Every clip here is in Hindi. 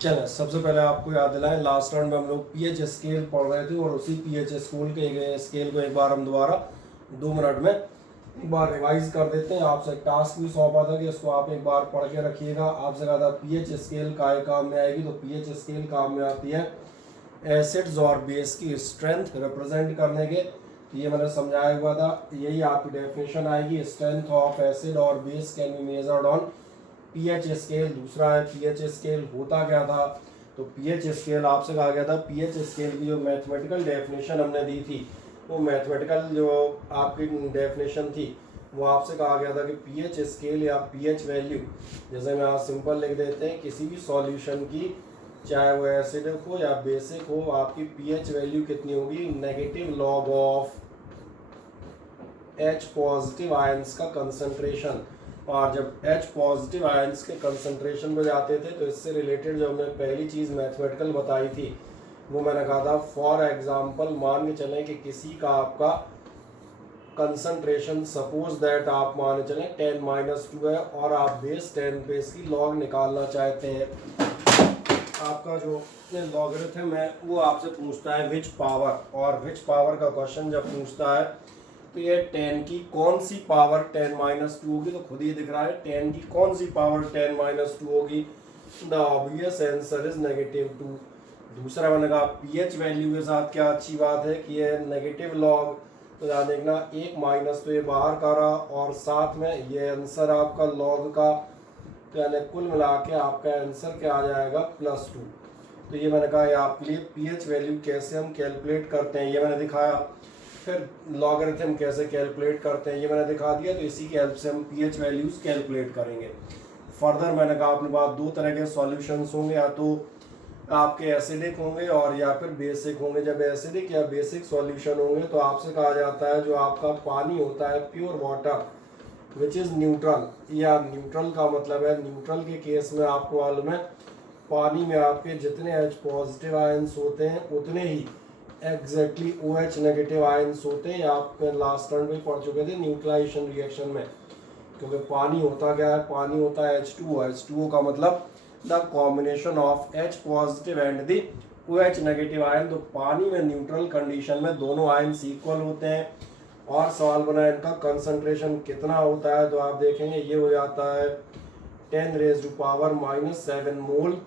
चलो सबसे पहले आपको याद दिलाएं, लास्ट राउंड में हम लोग पीएच स्केल पढ़ रहे थे और उसी पीएच स्केल को एक बार हम दोबारा 2 मिनट में एक बार रिवाइज कर देते हैं। आपसे एक टास्क भी सौंपा था कि इसको आप एक बार पढ़ के रखिएगा। आपसे कहा था पीएच स्केल काय काम में आएगी, तो पीएच स्केल काम में आती है एसिड्स और बेस की स्ट्रेंथ रिप्रेजेंट करने के। ये मैंने समझाया हुआ था, यही आपकी डेफिनेशन आएगी। स्ट्रेंथ ऑफ एसिड और base can be measured on pH scale. दूसरा है पीएच स्केल होता क्या था, तो पीएच स्केल आपसे कहा गया था, पीएच स्केल की जो मैथमेटिकल डेफिनेशन हमने दी थी, वो मैथमेटिकल जो आपकी डेफिनेशन थी वो आपसे कहा गया था कि पीएच स्केल या पीएच वैल्यू, जैसे मैं आप सिंपल लिख देते हैं, किसी भी सॉल्यूशन की चाहे वो एसिडिक हो या बेसिक हो, आपकी पीएच वैल्यू कितनी होगी, negative log of H positive ions का कंसंट्रेशन। और जब H पॉजिटिव आयंस के कंसंट्रेशन में जाते थे तो इससे रिलेटेड जो हमने पहली चीज़ मैथमेटिकल बताई थी वो मैंने कहा था, फॉर एग्जांपल मान के चलें कि किसी का आपका कंसंट्रेशन सपोज दैट आप मान के चलें 10-2 है और आप बेस 10 पे इसकी लॉग निकालना चाहते हैं। आपका जो लॉगरिथम है वो आपसे पूछता है विच पावर, और विच पावर का क्वेश्चन जब पूछता है तो ये 10 की कौन सी पावर 10-2 होगी, तो खुद ही दिख रहा है 10 की कौन सी पावर 10-2 होगी। The obvious answer is -2। दूसरा मैंने कहा पीएच वैल्यू के साथ क्या अच्छी बात है कि ये नेगेटिव लॉग, तो याद देखना एक माइनस तो ये बाहर का रहा और साथ में ये आंसर आपका लॉग का, तो यानी कुल मिला के आपका आंसर क्या आ जाएगा +2। तो ये मैंने कहा ये आपके लिए पीएच वैल्यू कैसे हम कैलकुलेट करते हैं ये मैंने दिखाया। फिर लॉगरिथम कैसे कैलकुलेट करते हैं ये मैंने दिखा दिया, तो इसी की हेल्प से हम पीएच वैल्यूज़ कैलकुलेट करेंगे। फर्दर मैंने कहा अपने पास 2 तरह के सॉल्यूशंस होंगे, या तो आपके एसिडिक होंगे और या फिर बेसिक होंगे। जब एसिडिक या बेसिक सॉल्यूशन होंगे तो आपसे कहा जाता है जो आपका पानी होता है pure water which is neutral, या न्यूट्रल का मतलब है न्यूट्रल के केस में आपको मालूम है पानी में आपके जितने H पॉजिटिव आयंस होते हैं उतने ही एग्जैक्टली OH नेगेटिव आयंस होते हैं। आप लास्ट टर्न में पढ़ चुके थे न्यूट्रलाइजेशन रिएक्शन में, क्योंकि पानी होता क्या है, पानी होता है H2O। H2O का मतलब the combination of H positive and the OH negative ion. तो पानी में न्यूट्रल कंडीशन में दोनों आयंस इक्वल होते हैं। और सवाल बना इनका कंसंट्रेशन कितना होता है, तो आप देखेंगे ये हो जाता है 10⁻⁻7 मोल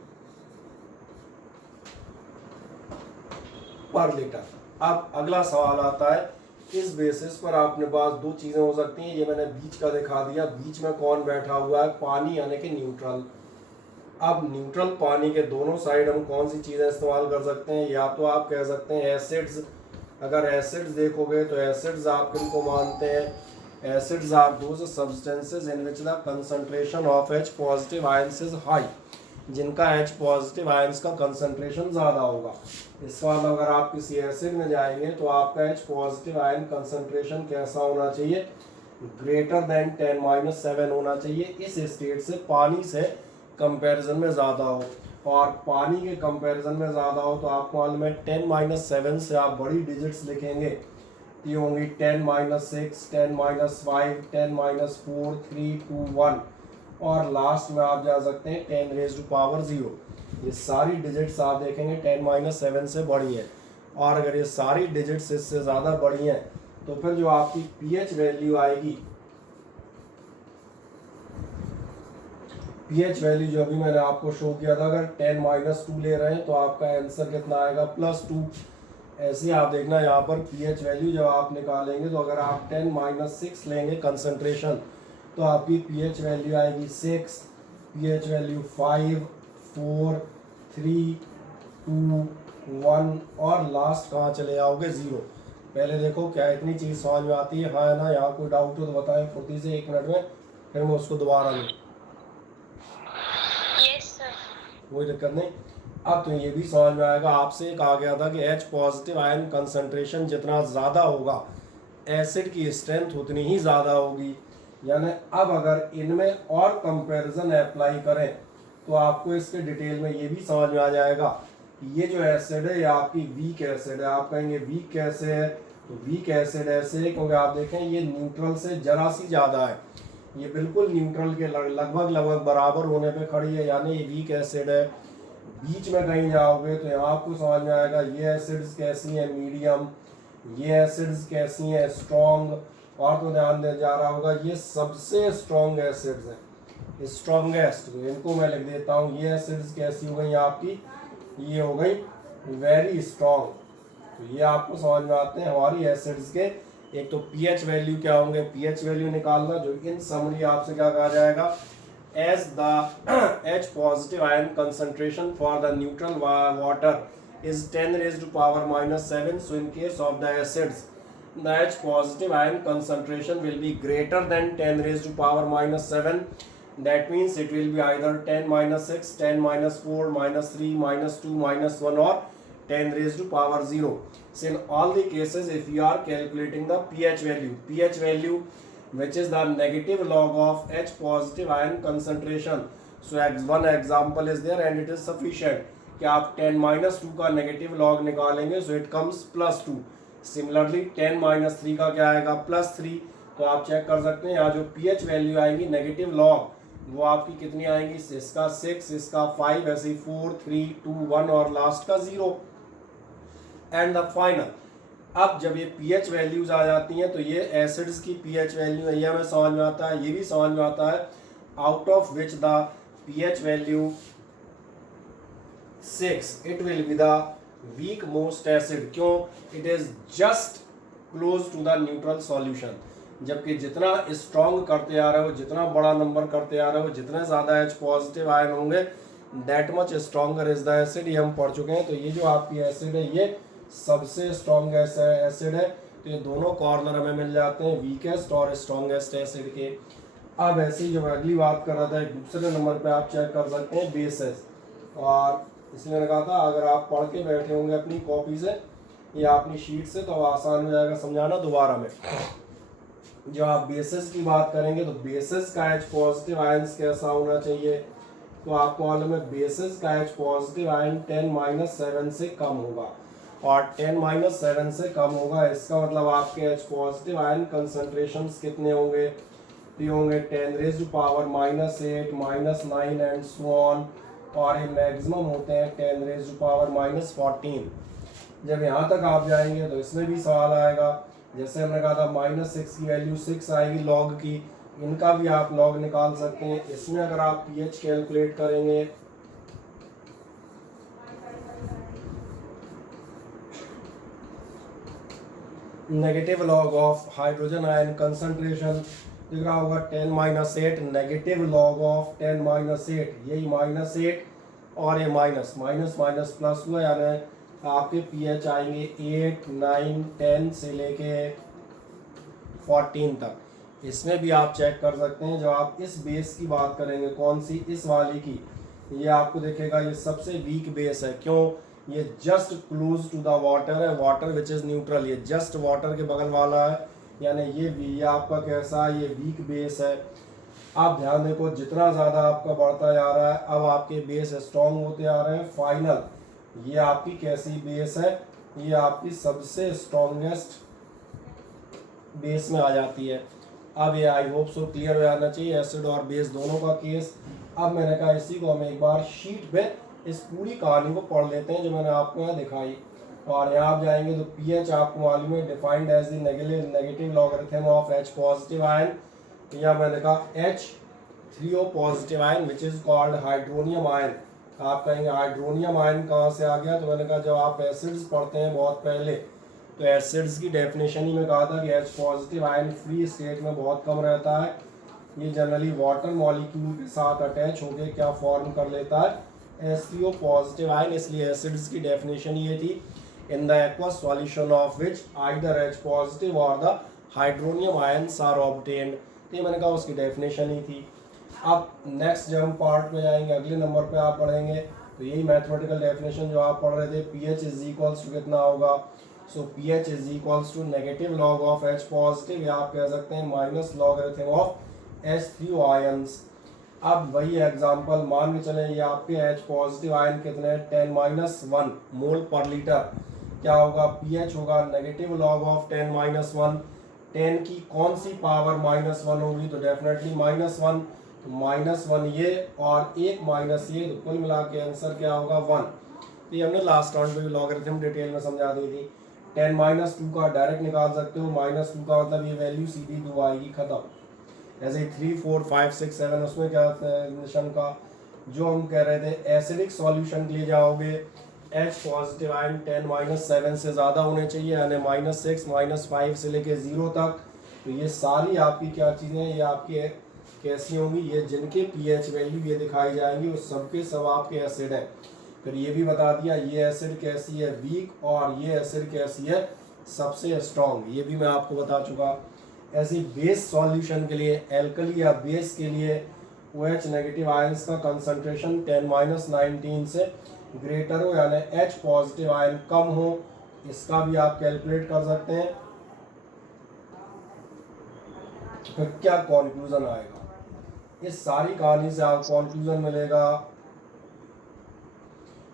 पर लीटर। अब अगला सवाल आता है, इस बेसिस पर आपने पास 2 चीज़ें हो सकती हैं। ये मैंने बीच का दिखा दिया, बीच में कौन बैठा हुआ है, पानी यानी कि न्यूट्रल। अब न्यूट्रल पानी के दोनों साइड हम कौन सी चीज़ें इस्तेमाल कर सकते हैं, या तो आप कह सकते हैं एसिड्स। अगर एसिड्स देखोगे तो एसिड्स आप किनको मानते हैं, acids are those substances in which the concentration of H positive ions is high, जिनका H पॉजिटिव आयंस का कंसंट्रेशन ज़्यादा होगा। इस बार अगर आप किसी एसिड में जाएंगे तो आपका H पॉजिटिव आयन कंसंट्रेशन कैसा होना चाहिए, ग्रेटर देन 10⁻7 होना चाहिए। इस स्टेट से पानी से कंपैरिजन में ज़्यादा हो, और पानी के कंपैरिजन में ज़्यादा हो तो आपको मालूम है 10-7 से आप बड़ी डिजिट्स लिखेंगे, ये होंगी 10-6, 10-5, 10-4, 3, 2, 1, और लास्ट में आप जा सकते हैं 10⁻0। ये सारी डिजिट्स आप देखेंगे 10-7 से बड़ी हैं, और अगर ये सारी डिजिट्स इससे ज़्यादा बड़ी हैं तो फिर जो आपकी पीएच वैल्यू आएगी, पीएच वैल्यू जो अभी मैंने आपको शो किया था, अगर 10-2 ले रहे हैं तो आपका आंसर कितना आएगा +2। ऐसे आप देखना यहाँ पर पीएच वैल्यू जब आप निकालेंगे तो अगर आप 10-6 लेंगे कंसंट्रेशन तो आपकी पीएच वैल्यू आएगी 6, पीएच वैल्यू 5, 4, 3, 2, 1, और लास्ट कहाँ चले जाओगे 0। पहले देखो क्या इतनी चीज़ समझ में आती है, हाँ है ना, यहाँ कोई डाउट हो तो बताएं फुर्ती से 1 मिनट में, फिर मैं उसको दोबारा लूँ। कोई दिक्कत नहीं। अब तो ये भी समझ में आएगा, आपसे कहा गया था कि H पॉजिटिव आयन कंसंट्रेशन जितना ज़्यादा होगा एसिड की स्ट्रेंथ उतनी ही ज़्यादा होगी। यानी अब अगर इनमें और कंपैरिजन अप्लाई करें तो आपको इसके डिटेल में ये भी समझ में आ जाएगा कि ये जो एसिड है ये आपकी वीक एसिड है। आप कहेंगे वीक कैसे है, तो वीक एसिड ऐसे है क्योंकि आप देखें ये न्यूट्रल से जरा सी ज़्यादा है, ये बिल्कुल न्यूट्रल के लगभग बराबर होने पे खड़ी है, यानी ये वीक एसिड है। बीच में कहीं जाओगे तो यहाँ आपको समझ में आएगा ये एसिड्स कैसी हैं, मीडियम, ये एसिड्स कैसी हैं, स्ट्रॉन्ग, और तो ध्यान दे जा रहा होगा ये सबसे स्ट्रॉन्ग एसिड्स हैं, स्ट्रॉन्गेस्ट। तो इनको मैं लिख देता हूँ, ये एसिड्स कैसी हो गई आपकी, ये हो गई वेरी स्ट्रॉन्ग। तो ये आपको समझ में आते हैं हमारी एसिड्स के। एक तो पीएच वैल्यू क्या होंगे, पीएच वैल्यू निकालना, जो इन समरी आपसे क्या कहा जाएगा, as the H positive ion concentration for the neutral water is 10 raised to power minus 7. So in case of the acids, the H positive ion concentration will be greater than 10 raised to power minus 7. That means it will be either 10 minus 6, 10 minus 4, minus 3, minus 2, minus 1, or 10 raised to power 0. So in all the cases, if you are calculating the pH value which is the negative log of H positive ion concentration. So one example is there and it is sufficient कि आप 10 minus 2 का negative log निकालेंगे, so it comes plus 2. Similarly 10 minus 3 का क्या आएगा, plus 3. तो आप चेक कर सकते हैं यहाँ जो pH वैल्यू आएगी नेगेटिव लॉग वो आपकी कितनी आएंगी, इसका 6, इसका 5, ऐसे ही 4, 3, 2, 1 और लास्ट का 0 एंड द फाइनल। अब जब ये पीएच वैल्यूज आ जाती हैं तो ये एसिड्स की पीएच वैल्यू है, ये हमें समझ में आता है, ये भी समझ में आता है, out of which the pH value 6 it will be the weak most acid. क्यों, it is just close to the neutral solution. जबकि जितना स्ट्रॉन्ग करते आ रहे हो, जितना बड़ा नंबर करते आ रहे हो, जितने ज्यादा एच पॉजिटिव आयन होंगे that much stronger is the acid. ये हम पढ़ चुके हैं। तो ये जो आपकी एसिड है ये सबसे स्ट्रॉन्ग एसिड है। तो ये दोनों कॉर्नर हमें मिल जाते हैं वीकेस्ट और स्ट्रॉन्गेस्ट एसिड के। अब ऐसे ही जो मैं अगली बात कर रहा था, दूसरे नंबर पे आप चेक कर सकते हैं बेसेस। और इसलिए मैंने कहा था अगर आप पढ़ के बैठे होंगे अपनी कॉपी से या अपनी शीट से तो आसान हो जाएगा समझाना दोबारा में। जब आप बेसिस की बात करेंगे तो बेसिस का एच पॉजिटिव आयंस कैसा होना चाहिए, तो आपको मालूम है बेसिस का एच पॉजिटिव आयन 10-7 से कम होगा। और 10-7 से कम होगा इसका मतलब आपके एच पॉजिटिव आयन कंसंट्रेशन कितने होंगे, ये होंगे 10 raise to power -8, -9 and so on. और ये मैक्सिमम होते हैं 10 रेज़ टू पावर -14। जब यहाँ तक आप जाएंगे तो इसमें भी सवाल आएगा, जैसे हमने कहा था -6 की वैल्यू 6 आएगी लॉग की, इनका भी आप लॉग निकाल सकते हैं। इसमें अगर आप पीएच कैलकुलेट करेंगे negative log of hydrogen ion concentration दिख रहा होगा 10-8, नेगेटिव लॉग ऑफ 10-8, यही -8 और ये माइनस माइनस प्लस हुआ, यानी आपके पीएच आएंगे 8, 9, 10 से लेके 14 तक। इसमें भी आप चेक कर सकते हैं। जब आप इस बेस की बात करेंगे, कौन सी, इस वाली की, ये आपको देखेगा ये सबसे वीक बेस है। क्यों, ये just close to the water है, वाटर विच इज न्यूट्रल, ये जस्ट वाटर के बगल वाला है, यानी ये आपका कैसा है, ये वीक बेस है। आप ध्यान देखो जितना ज़्यादा आपका बढ़ता जा रहा है अब आपके बेस स्ट्रॉन्ग होते आ रहे हैं। फाइनल ये आपकी कैसी बेस है, ये आपकी सबसे स्ट्रॉन्गेस्ट बेस में आ जाती है। अब ये आई होप सो क्लियर हो जाना चाहिए एसिड और बेस दोनों का केस। अब मैंने कहा इसी को हम एक बार शीट पे इस पूरी कहानी को पढ़ लेते हैं जो मैंने आपको यहाँ दिखाई। और यहाँ आप जाएंगे तो पीएच आपको मालूम है defined as the negative logarithm of H positive ion, या मैंने कहा H3O positive ion which is called hydronium ion. आप कहेंगे हाइड्रोनियम आयन कहाँ से आ गया, तो मैंने कहा जब आप एसिड्स पढ़ते हैं बहुत पहले तो एसिड्स की डेफिनेशन ही में कहा था कि H positive ion free state में बहुत कम रहता है। ये जनरली वाटर मॉलिक्यूल के साथ अटैच होकर क्या फॉर्म कर लेता है, H3O पॉजिटिव आयन। इसलिए एसिड्स की डेफिनेशन ये थी, in the aqueous solution of which either H positive और the hydronium ions are obtained. ये मैंने कहा उसकी डेफिनेशन ही थी। अब नेक्स्ट जब हम पार्ट में जाएंगे, अगले नंबर पे आप पढ़ेंगे तो यही मैथमेटिकल डेफिनेशन जो आप पढ़ रहे थे, पीएच इज इक्वल्स टू कितना होगा, so pH is equals to negative log of H positive, या आप कह सकते हैं minus logarithm of H3O ions. अब वही एग्जांपल मान के चले, ये आपके एच पॉजिटिव आयन कितने हैं, 10-1 मोल पर लीटर। क्या होगा, पीएच होगा नेगेटिव लॉग ऑफ 10-1। 10 की कौन सी पावर -1 होगी, तो डेफिनेटली -1, तो -1 ये और 1 माइनस ये, तो कुल मिला के आंसर क्या होगा 1। तो ये हमने लास्ट राउंड में भी लॉगरिथम डिटेल में समझा दी थी। 10 - 2 का डायरेक्ट निकाल सकते हो, -2 का मतलब ये वैल्यू सीधी 2 आएगी, खत्म। ऐसे 3, 4, 5, 6, 7 उसमें क्या होता है निशान का, जो हम कह रहे थे एसिडिक सॉल्यूशन के लिए जाओगे H पॉजिटिव आयन 10 - 7 से ज़्यादा होने चाहिए, यानी -6 -5 से लेके 0 तक। तो ये सारी आपकी क्या चीज़ें हैं, ये आपकी कैसी होंगी, ये जिनके पीएच वैल्यू ये दिखाई जाएंगी वो सबके सब आपके एसिड हैं। फिर ये भी बता दिया ये एसिड कैसी है वीक, और ये एसिड कैसी है सबसे स्ट्रॉन्ग, ये भी मैं आपको बता चुका। ऐसी बेस सॉल्यूशन के लिए, एल्कली या बेस के लिए OH नेगेटिव आयंस का कंसंट्रेशन 10 - 19 से ग्रेटर हो, यानी H पॉजिटिव आयन कम हो, इसका भी आप कैलकुलेट कर सकते हैं। फिर क्या कॉन्क्लूजन आएगा, इस सारी कहानी से आपको कॉन्क्लूजन मिलेगा।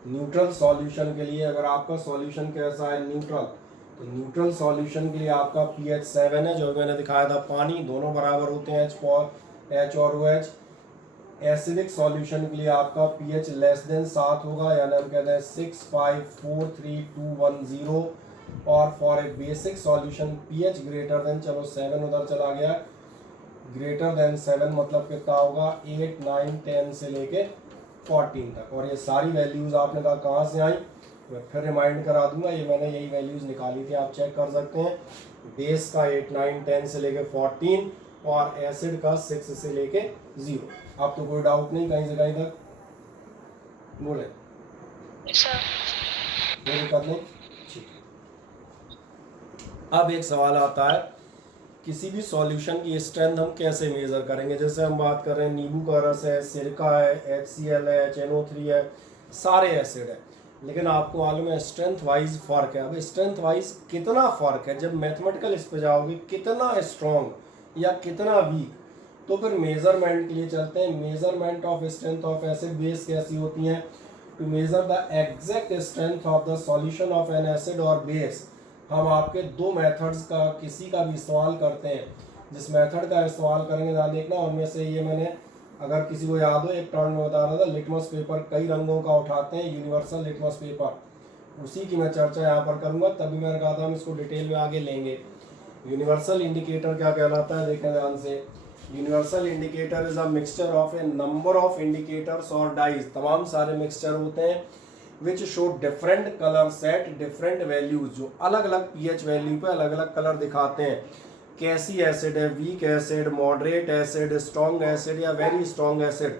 न्यूट्रल सॉल्यूशन के लिए अगर आपका सॉल्यूशन कैसा है न्यूट्रल, तो न्यूट्रल सॉल्यूशन के लिए आपका pH 7 है, जो मैंने दिखाया था, पानी दोनों बराबर होते हैं H और OH। एसिडिक सॉल्यूशन के लिए आपका pH लेस देन 7 होगा, यानी हम कहते हैं 6, 5, 4, 3, 2, 1, 0। और for a basic solution pH greater than, चलो 7 उधर चला गया, ग्रेटर देन 7 मतलब कितना होगा 8, 9, 10 से लेके 14 तक। और ये सारी वैल्यूज़ आपने कहा कहाँ से आई, मैं फिर रिमाइंड करा दूंगा, ये मैंने यही वैल्यूज़ निकाली थी, आप चेक कर सकते हैं। बेस का 8, 9, 10 से लेके 14 और एसिड का 6 से लेके 0। आप तो कोई डाउट नहीं कहीं से कहीं तक, बोले कोई दिक्कत नहीं, ठीक। अब एक सवाल आता है, किसी भी सॉल्यूशन की स्ट्रेंथ हम कैसे मेजर करेंगे। जैसे हम बात कर रहे हैं नींबू का रस है, सिरका है, HCl है, HNO3 है, सारे एसिड है, लेकिन आपको मालूम है स्ट्रेंथ वाइज फ़र्क है। अब स्ट्रेंथ वाइज कितना फ़र्क है, जब मैथमेटिकल इस पे जाओगे कितना स्ट्रॉन्ग या कितना वीक, तो फिर मेजरमेंट के लिए चलते हैं। Measurement of strength of acid base कैसी होती हैं, to measure the exact strength of the solution of an acid और बेस, हम आपके दो मेथड्स का किसी का भी इस्तेमाल करते हैं। जिस मेथड का इस्तेमाल करेंगे ध्यान देखना, उनमें से ये मैंने अगर किसी को याद हो एक टर्म में बता रहा था, लिटमस पेपर कई रंगों का उठाते हैं, यूनिवर्सल लिटमस पेपर, उसी की मैं चर्चा यहाँ पर करूँगा। तभी मैंने कहा था हम इसको डिटेल में आगे लेंगे। यूनिवर्सल इंडिकेटर क्या कहलाता है, देखें ध्यान से। Universal indicator is a mixture of A number of indicators और डाइज, तमाम सारे मिक्सचर होते हैं which show different colour set different values, जो अलग अलग पीएच वैल्यू पे अलग अलग कलर दिखाते हैं। कैसी एसिड है, weak acid, moderate acid, strong acid या वेरी स्ट्रॉन्ग एसिड,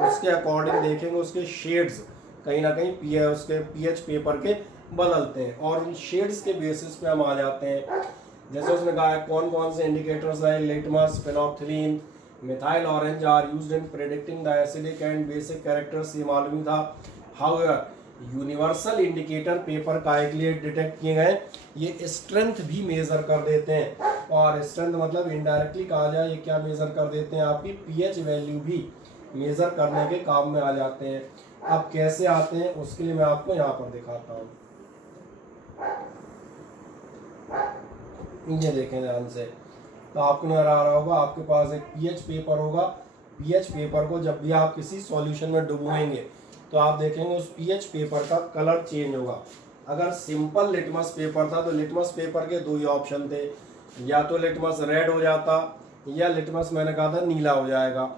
उसके अकॉर्डिंग देखेंगे उसके शेड्स कहीं ना कहीं उसके पीएच पेपर के बदलते हैं, और उन शेड्स के बेसिस पे हम आ जाते हैं। जैसे उसने कहा है कौन कौन से इंडिकेटर्स हैं, litmus, phenolphthalein, methyl orange are used in predicting the acidic and basic characters, ये मालूम ही था। हाउएवर यूनिवर्सल इंडिकेटर पेपर काय के लिए डिटेक्ट किए गए, ये स्ट्रेंथ भी मेजर कर देते हैं, और स्ट्रेंथ मतलब इनडायरेक्टली कहा जाए ये क्या मेजर कर देते हैं, आपकी पीएच वैल्यू भी मेजर करने के काम में आ जाते हैं। अब कैसे आते हैं उसके लिए मैं आपको यहाँ पर दिखाता हूँ, ये देखें ध्यान से। तो आपको नजर आ रहा होगा आपके पास एक पीएच पेपर होगा। पीएच पेपर को जब भी आप किसी सॉल्यूशन में डुबोएंगे तो आप देखेंगे उस पीएच पेपर का कलर चेंज होगा। अगर सिंपल लिटमस पेपर था तो लिटमस पेपर के दो ही ऑप्शन थे, या तो लिटमस रेड हो जाता या लिटमस मैंने कहा था नीला हो जाएगा।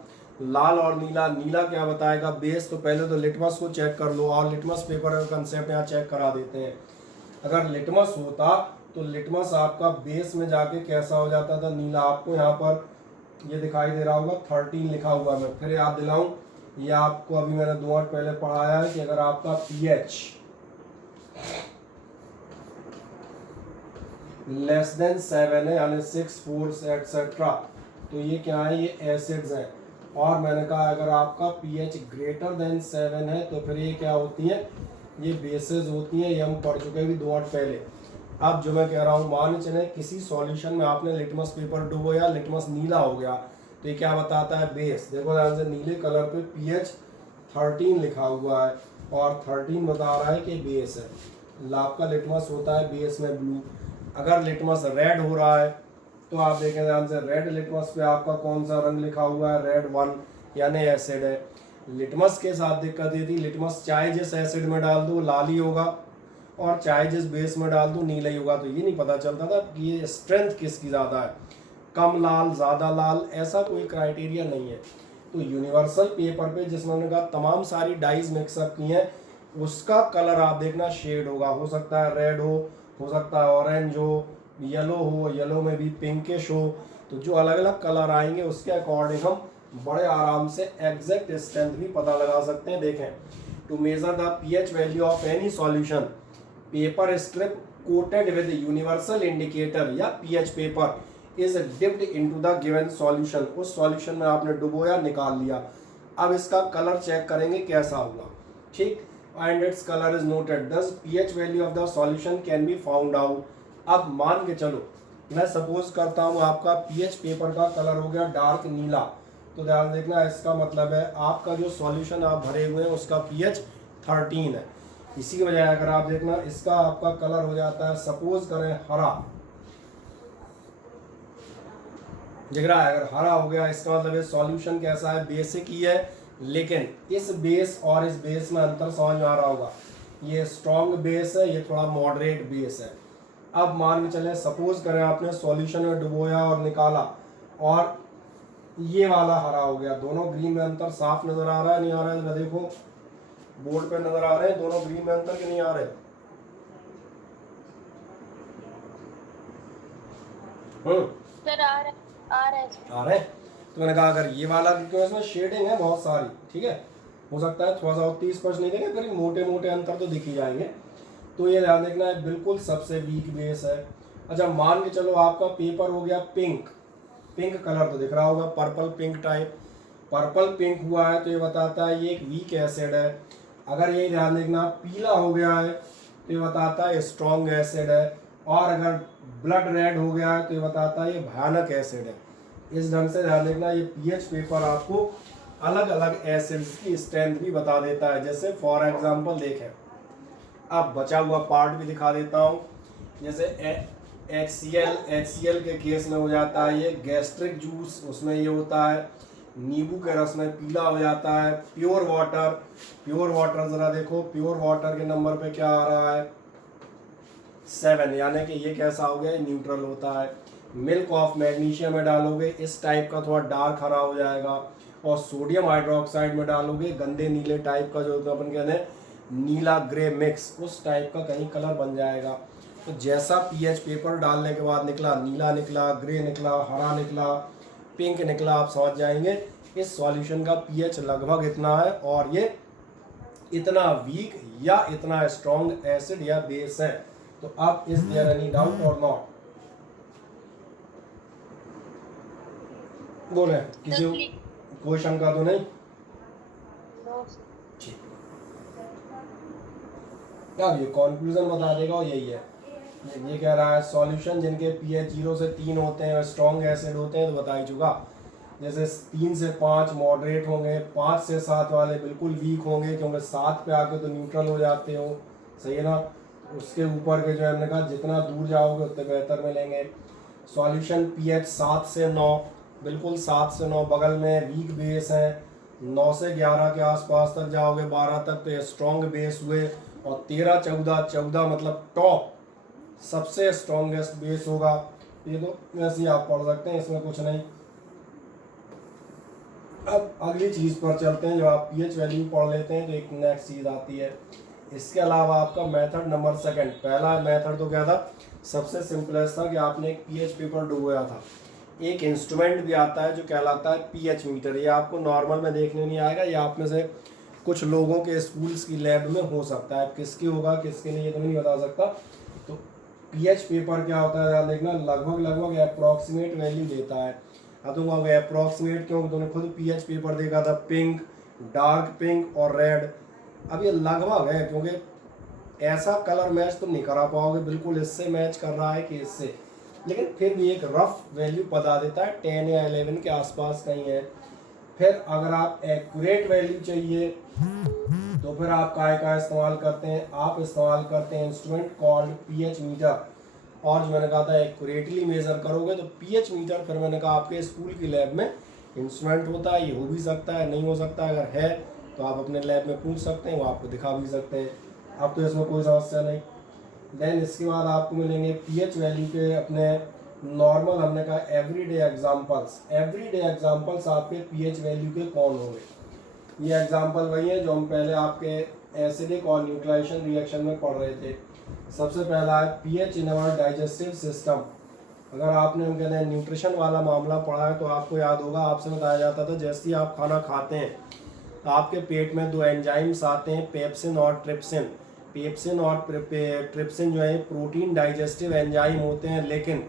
लाल और नीला, नीला क्या बताएगा बेस, तो पहले तो लिटमस को चेक कर लो, और लिटमस पेपर का कंसेप्ट यहाँ चेक करा देते हैं। अगर लिटमस होता तो लिटमस आपका बेस में जाके कैसा हो जाता था, नीला। आपको यहाँ पर ये दिखाई दे रहा होगा 13 लिखा हुआ, मैं फिर याद दिलाऊं, ये आपको अभी मैंने 2 मिनट पहले पढ़ाया है कि अगर आपका पीएच लेस देन 7 है, यानी 6, 4 एटसेट्रा, तो ये क्या है, ये एसिड्स हैं। और मैंने कहा अगर आपका पीएच ग्रेटर देन 7 है तो फिर ये क्या होती है, ये बेसेस होती हैं, ये हम पढ़ चुके हैं 2 मिनट पहले। अब जो मैं कह रहा हूँ, मान चले किसी सॉल्यूशन में आपने लिटमस पेपर डुबोया, लिटमस नीला हो गया, तो ये क्या बताता है बेस। देखो ध्यान से, नीले कलर पे पीएच 13 लिखा हुआ है और 13 बता रहा है कि बेस है। लाभ का लिटमस होता है बेस में ब्लू। अगर लिटमस रेड हो रहा है तो आप देखें ध्यान से, रेड लिटमस पे आपका कौन सा रंग लिखा हुआ है, रेड 1, यानी एसिड है। लिटमस के साथ दिक्कत ये थी, लिटमस चाहे जिस एसिड में डाल दो लाल ही होगा और चाहे जिस बेस में डाल दो नीला ही होगा, तो ये नहीं पता चलता था कि ये स्ट्रेंथ किसकी ज़्यादा है, कम लाल ज़्यादा लाल, ऐसा कोई क्राइटेरिया नहीं है। तो यूनिवर्सल पेपर पे जिसमें हमने कहा तमाम सारी डाइज मिक्सअप की हैं, उसका कलर आप देखना शेड होगा, हो सकता है रेड हो सकता है ऑरेंज हो, येलो में भी पिंकिश हो। तो जो अलग अलग कलर आएंगे उसके अकॉर्डिंग हम बड़े आराम से एग्जैक्ट स्ट्रेंथ भी पता लगा सकते हैं। देखें, to measure the pH value of any solution, paper strip coated with universal indicator या pH paper is dipped into the given solution, उस सॉल्यूशन में आपने डुबोया निकाल लिया। अब इसका कलर चेक करेंगे कैसा होगा, ठीक, and its colour is noted, thus pH value of the solution can be found out. अब मान के चलो मैं सपोज करता हूँ आपका पीएच पेपर का कलर हो गया डार्क नीला, तो ध्यान देखना इसका मतलब है आपका जो सॉल्यूशन आप भरे हुए हैं उसका पीएच 13 है। इसी की वजह अगर आप देखना इसका आपका कलर हो जाता है, सपोज करें हरा, दिख रहा है, अगर हरा हो गया इसका मतलब ये सॉल्यूशन कैसा है, बेसिक ही है। लेकिन इस बेस और इस बेस में अंतर समझ में आ रहा होगा, ये स्ट्रॉन्ग बेस है, ये थोड़ा मॉडरेट बेस है। अब मान के चले सपोज करें आपने सॉल्यूशन में डुबोया और निकाला और ये वाला हरा हो गया, दोनों ग्रीन में अंतर साफ नजर आ रहा है नहीं आ रहा है, देखो बोर्ड पे नजर आ रहे हैं दोनों ग्रीन में अंतर के नहीं आ रहे, सर आ रहे हैं। तो मैंने कहा अगर ये वाला, क्योंकि इसमें शेडिंग है बहुत सारी, ठीक है, हो सकता है थोड़ा सा उतनी स्पष्ट नहीं देंगे, फिर मोटे मोटे अंतर तो दिख ही जाएंगे। तो ये ध्यान देखना है बिल्कुल सबसे वीक बेस है। अच्छा मान के चलो आपका पेपर हो गया पिंक, पिंक कलर तो दिख रहा होगा, purple pink type, purple pink हुआ है तो ये बताता है ये एक वीक एसिड है। अगर यही ध्यान देखना पीला हो गया है तो ये बताता है स्ट्रॉन्ग एसिड है, और अगर ब्लड रेड हो गया है तो ये बताता है ये भयानक एसिड है। इस ढंग से ध्यान देखना ये पीएच पेपर आपको अलग अलग एसिड्स की स्ट्रेंथ भी बता देता है। जैसे फॉर एग्जांपल देखें, अब बचा हुआ पार्ट भी दिखा देता हूँ, जैसे HCl के केस में हो जाता है ये गैस्ट्रिक जूस, उसमें ये होता है, नींबू के रस में पीला हो जाता है। प्योर वाटर जरा देखो, प्योर वाटर के नंबर पे क्या आ रहा है 7, यानी कि ये कैसा हो गया, न्यूट्रल होता है। मिल्क ऑफ मैग्नीशियम में डालोगे इस टाइप का थोड़ा डार्क हरा हो जाएगा, और सोडियम हाइड्रोक्साइड में डालोगे गंदे नीले टाइप का, जो अपन कहते हैं नीला ग्रे मिक्स, उस टाइप का कहीं कलर बन जाएगा। तो जैसा पीएच पेपर डालने के बाद निकला, नीला निकला, ग्रे निकला, हरा निकला, पिंक निकला, आप समझ जाएंगे इस सॉल्यूशन का पीएच लगभग इतना है और ये इतना वीक या इतना स्ट्रॉन्ग एसिड या बेस है। तो अब इज देयर एनी डाउट और नॉट, बोले किसी कोई शंका तो नहीं? अब ये कंक्लूजन बता देगा और यही है, ये कह रहा है सॉल्यूशन जिनके पीएच 0 से 3 होते हैं स्ट्रॉन्ग एसिड होते हैं, तो बता ही चुका। जैसे 3 से 5 मॉडरेट होंगे, 5 से 7 वाले बिल्कुल वीक होंगे, क्योंकि 7 पे आके तो न्यूट्रल हो जाते हो, सही है ना। उसके ऊपर के जो हमने कहा जितना दूर जाओगे उतने बेहतर मिलेंगे। सॉल्यूशन पीएच 7 से 9, बिल्कुल 7 से 9 बगल में वीक बेस है, 9 से 11 के आसपास तक जाओगे, 12 तक तो ये स्ट्रॉन्ग बेस हुए, और 13, 14 मतलब टॉप सबसे स्ट्रॉन्गेस्ट बेस होगा। ये तो वैसे ही आप पढ़ सकते हैं, इसमें कुछ नहीं। अब अगली चीज़ पर चलते हैं, जब आप पीएच वैल्यू पढ़ लेते हैं तो एक नेक्स्ट चीज़ आती है। इसके अलावा आपका मेथड नंबर सेकंड, पहला मेथड तो क्या था, सबसे सिंपलेस्ट था कि आपने एक पीएच पेपर डुबोया था। एक इंस्ट्रूमेंट भी आता है जो कहलाता है पीएच मीटर, ये आपको नॉर्मल में देखने नहीं आएगा, ये आप में से कुछ लोगों के स्कूल्स की लैब में हो सकता है, किसकी होगा किसके नहीं ये तो नहीं बता सकता। तो पीएच पेपर क्या होता है ध्यान देखना, लगभग अप्रॉक्सीमेट वैल्यू देता है। अब तुम कहोगे अप्रॉक्सीमेट क्यों, तुमने खुद पीएच पेपर देखा था, पिंक, डार्क पिंक और रेड। अब ये लगभग है क्योंकि ऐसा कलर मैच तुम नहीं करा पाओगे बिल्कुल इससे मैच कर रहा है कि इससे, लेकिन फिर भी एक रफ वैल्यू बता देता है 10 या 11 के आसपास कहीं है। फिर अगर आप एक्यूरेट वैल्यू चाहिए तो फिर आप काय का इस्तेमाल करते हैं, आप इस्तेमाल करते हैं इंस्ट्रूमेंट कॉल्ड पीएच मीटर। और जो मैंने कहा था एक्यूरेटली मेजर करोगे तो पीएच मीटर, फिर मैंने कहा आपके स्कूल की लैब में इंस्ट्रूमेंट होता है, ये हो भी सकता है, नहीं हो सकता। अगर है तो आप अपने लैब में पूछ सकते हैं, वो आपको दिखा भी सकते हैं। अब तो इसमें कोई समस्या नहीं। देन इसके बाद आपको मिलेंगे पीएच वैल्यू के अपने नॉर्मल, हमने कहा एवरीडे एग्जांपल्स। एवरीडे एग्जांपल्स आपके पीएच वैल्यू के कौन होंगे? ये एग्जांपल वही है जो हम पहले आपके एसिडिक और न्यूट्रलाइजेशन रिएक्शन में पढ़ रहे थे। सबसे पहला है पीएच इन अवर डाइजेस्टिव सिस्टम। अगर आपने हम कहते हैं न्यूट्रिशन वाला मामला पढ़ा है तो आपको याद होगा, आपसे बताया जाता था जैसे ही आप खाना खाते हैं तो आपके पेट में दो एंजाइम्स आते हैं, पेप्सिन और ट्रिप्सिन। पेप्सिन और ट्रिप्सिन जो है प्रोटीन डाइजेस्टिव एंजाइम होते हैं, लेकिन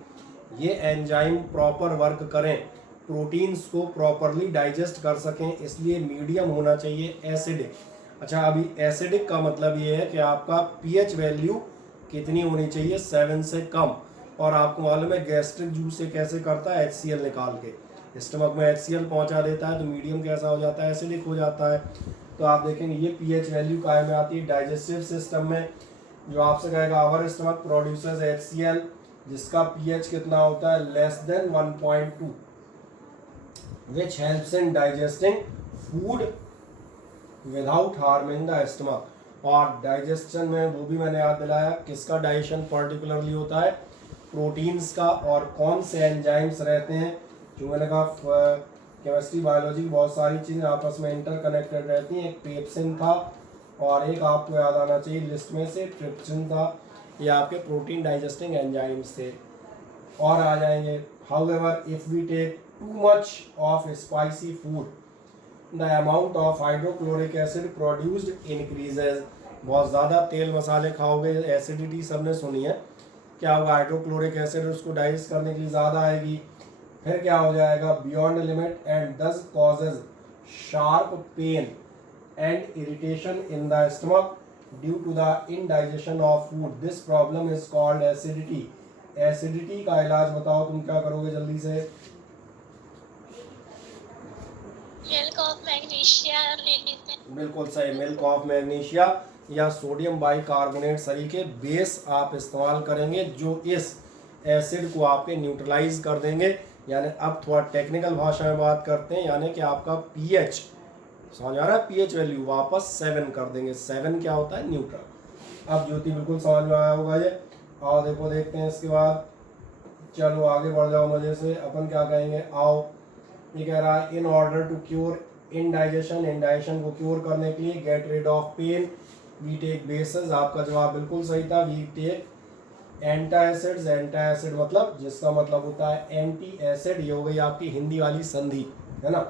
ये एंजाइम प्रॉपर वर्क करें, प्रोटीन्स को प्रॉपरली डाइजेस्ट कर सकें, इसलिए मीडियम होना चाहिए एसिडिक। अच्छा, अभी एसिडिक का मतलब ये है कि आपका पीएच वैल्यू कितनी होनी चाहिए? 7 से कम। और आपको मालूम है गैस्ट्रिक जूस से कैसे करता है? HCl निकाल के स्टमक में HCl पहुंचा देता है, तो मीडियम कैसा हो जाता है? एसिडिक हो जाता है। तो आप देखेंगे ये पीएच वैल्यू काय में आती है? डाइजेस्टिव सिस्टम में। जो आपसे कहेगा आवर स्टमक प्रोड्यूसर्स HCl, जिसका पीएच कितना होता है? Less than 1.2, which helps in digesting food without harming the stomach. और डाइजेशन में वो भी मैंने याद दिलाया किसका डाइजेशन पर्टिकुलरली होता है? प्रोटीन्स का। और कौन से एंजाइम्स रहते हैं? जो मैंने कहा केमिस्ट्री बायोलॉजी बहुत सारी चीज़ें आपस में इंटरकनेक्टेड रहती हैं। एक पेप्सिन था और एक आपको याद आना चाहिए लिस्ट में से ट्रिप्सिन था। ये आपके प्रोटीन डाइजेस्टिंग एंजाइम्स थे। और आ जाएंगे, however if we take too much of spicy food the amount of hydrochloric acid produced increases. बहुत ज़्यादा तेल मसाले खाओगे, एसिडिटी सबने सुनी है, क्या होगा? हाइड्रोक्लोरिक एसिड उसको डाइजेस्ट करने के लिए ज़्यादा आएगी। फिर क्या हो जाएगा? Beyond limit and this causes sharp pain and irritation in the stomach due to the indigestion of food. This problem is called acidity. Acidity का इलाज बताओ, तुम क्या करोगे जल्दी से? मिल्क ऑफ मैग्नीशिया ले लेते हैं। बिल्कुल सही, मिल्क ऑफ मैग्नीशिया या सोडियम बाइकार्बोनेट सही के बेस आप इस्तेमाल करेंगे, जो इस एसिड को आपके न्यूट्रलाइज कर देंगे। यानी अब थोड़ा टेक्निकल भाषा में बात करते हैं, यानी कि आपका पीएच, समझ आ रहा है? पीएच वैल्यू वापस 7 कर देंगे। 7 क्या होता है? न्यूट्रल। अब ज्योति बिल्कुल समझ में आया होगा ये। आओ देखो, देखते हैं इसके बाद। चलो आगे बढ़ जाओ मजे से। अपन क्या कहेंगे? आओ, ये कह रहा है in order to cure indigestion, indigestion को क्योर करने के लिए get rid of pain we take bases. आपका जवाब बिल्कुल सही था, वी टेक एंटासिड्स। एंटासिड मतलब, जिसका मतलब होता है एंटी एसिड। ये हो गई आपकी हिंदी वाली संधि, है ना?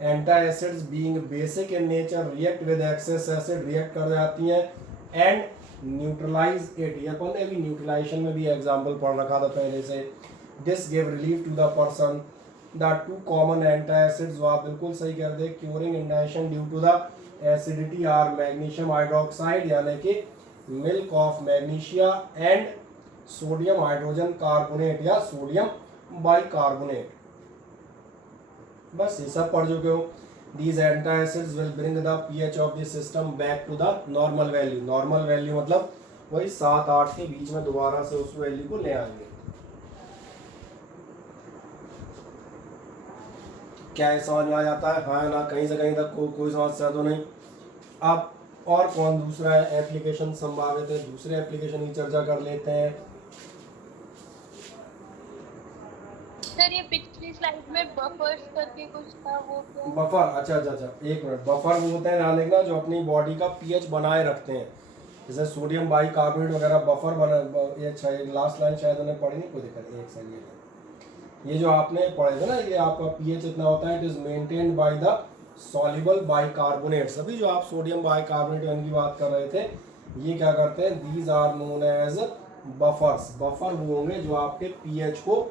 Antacids being basic in nature react with excess acid, react कर जाती हैं एंड न्यूट्रलाइज इट। ये अपन ने भी न्यूट्रलाइजेशन में भी एग्जांपल पढ़ रखा था पहले से। This give relief to the person. The two common antacids, वो आप बिल्कुल सही कर दे, curing indigestion due to the acidity are magnesium hydroxide यानी कि milk of magnesia and sodium hydrogen carbonate या सोडियम बाइकार्बोनेट। बस ये सब पढ़ चुके हो। These antacids will bring the pH of the system back to the normal value. Normal value मतलब वही 7-8 के बीच में दोबारा से उस वैल्यू को ले आएंगे। क्या ये समझ में आ जाता है? हाँ ना? कहीं से कहीं तक कोई समस्या तो नहीं। अब और कौन दूसरा एप्लीकेशन संभावित है? दूसरे एप्लीकेशन की चर्चा कर लेते हैं। सर ये पिछली स्लाइड में बफर्स करके कुछ था, वो क्या? बफर, अच्छा, एक मिनट। बफर वो होते हैं, ध्यान देखना, जो अपनी बॉडी का पीएच बनाए रखते हैं। जैसे सोडियम बाइकार्बोनेट वगैरह बफर बना। ये अच्छा, लास्ट लाइन शायद उन्हें पढ़ी नहीं, कोई दिक्कत नहीं, एक सेकंड। ये जो आपने पढ़े थे ना, ये आपका पीएच इतना होता है, it is maintained by the soluble bicarbonates. अभी जो आप सोडियम बाइकार्बोनेट की बात कर रहे थे, ये क्या करते हैं? These are known as buffers. Buffer वो होंगे जो आपके पीएच को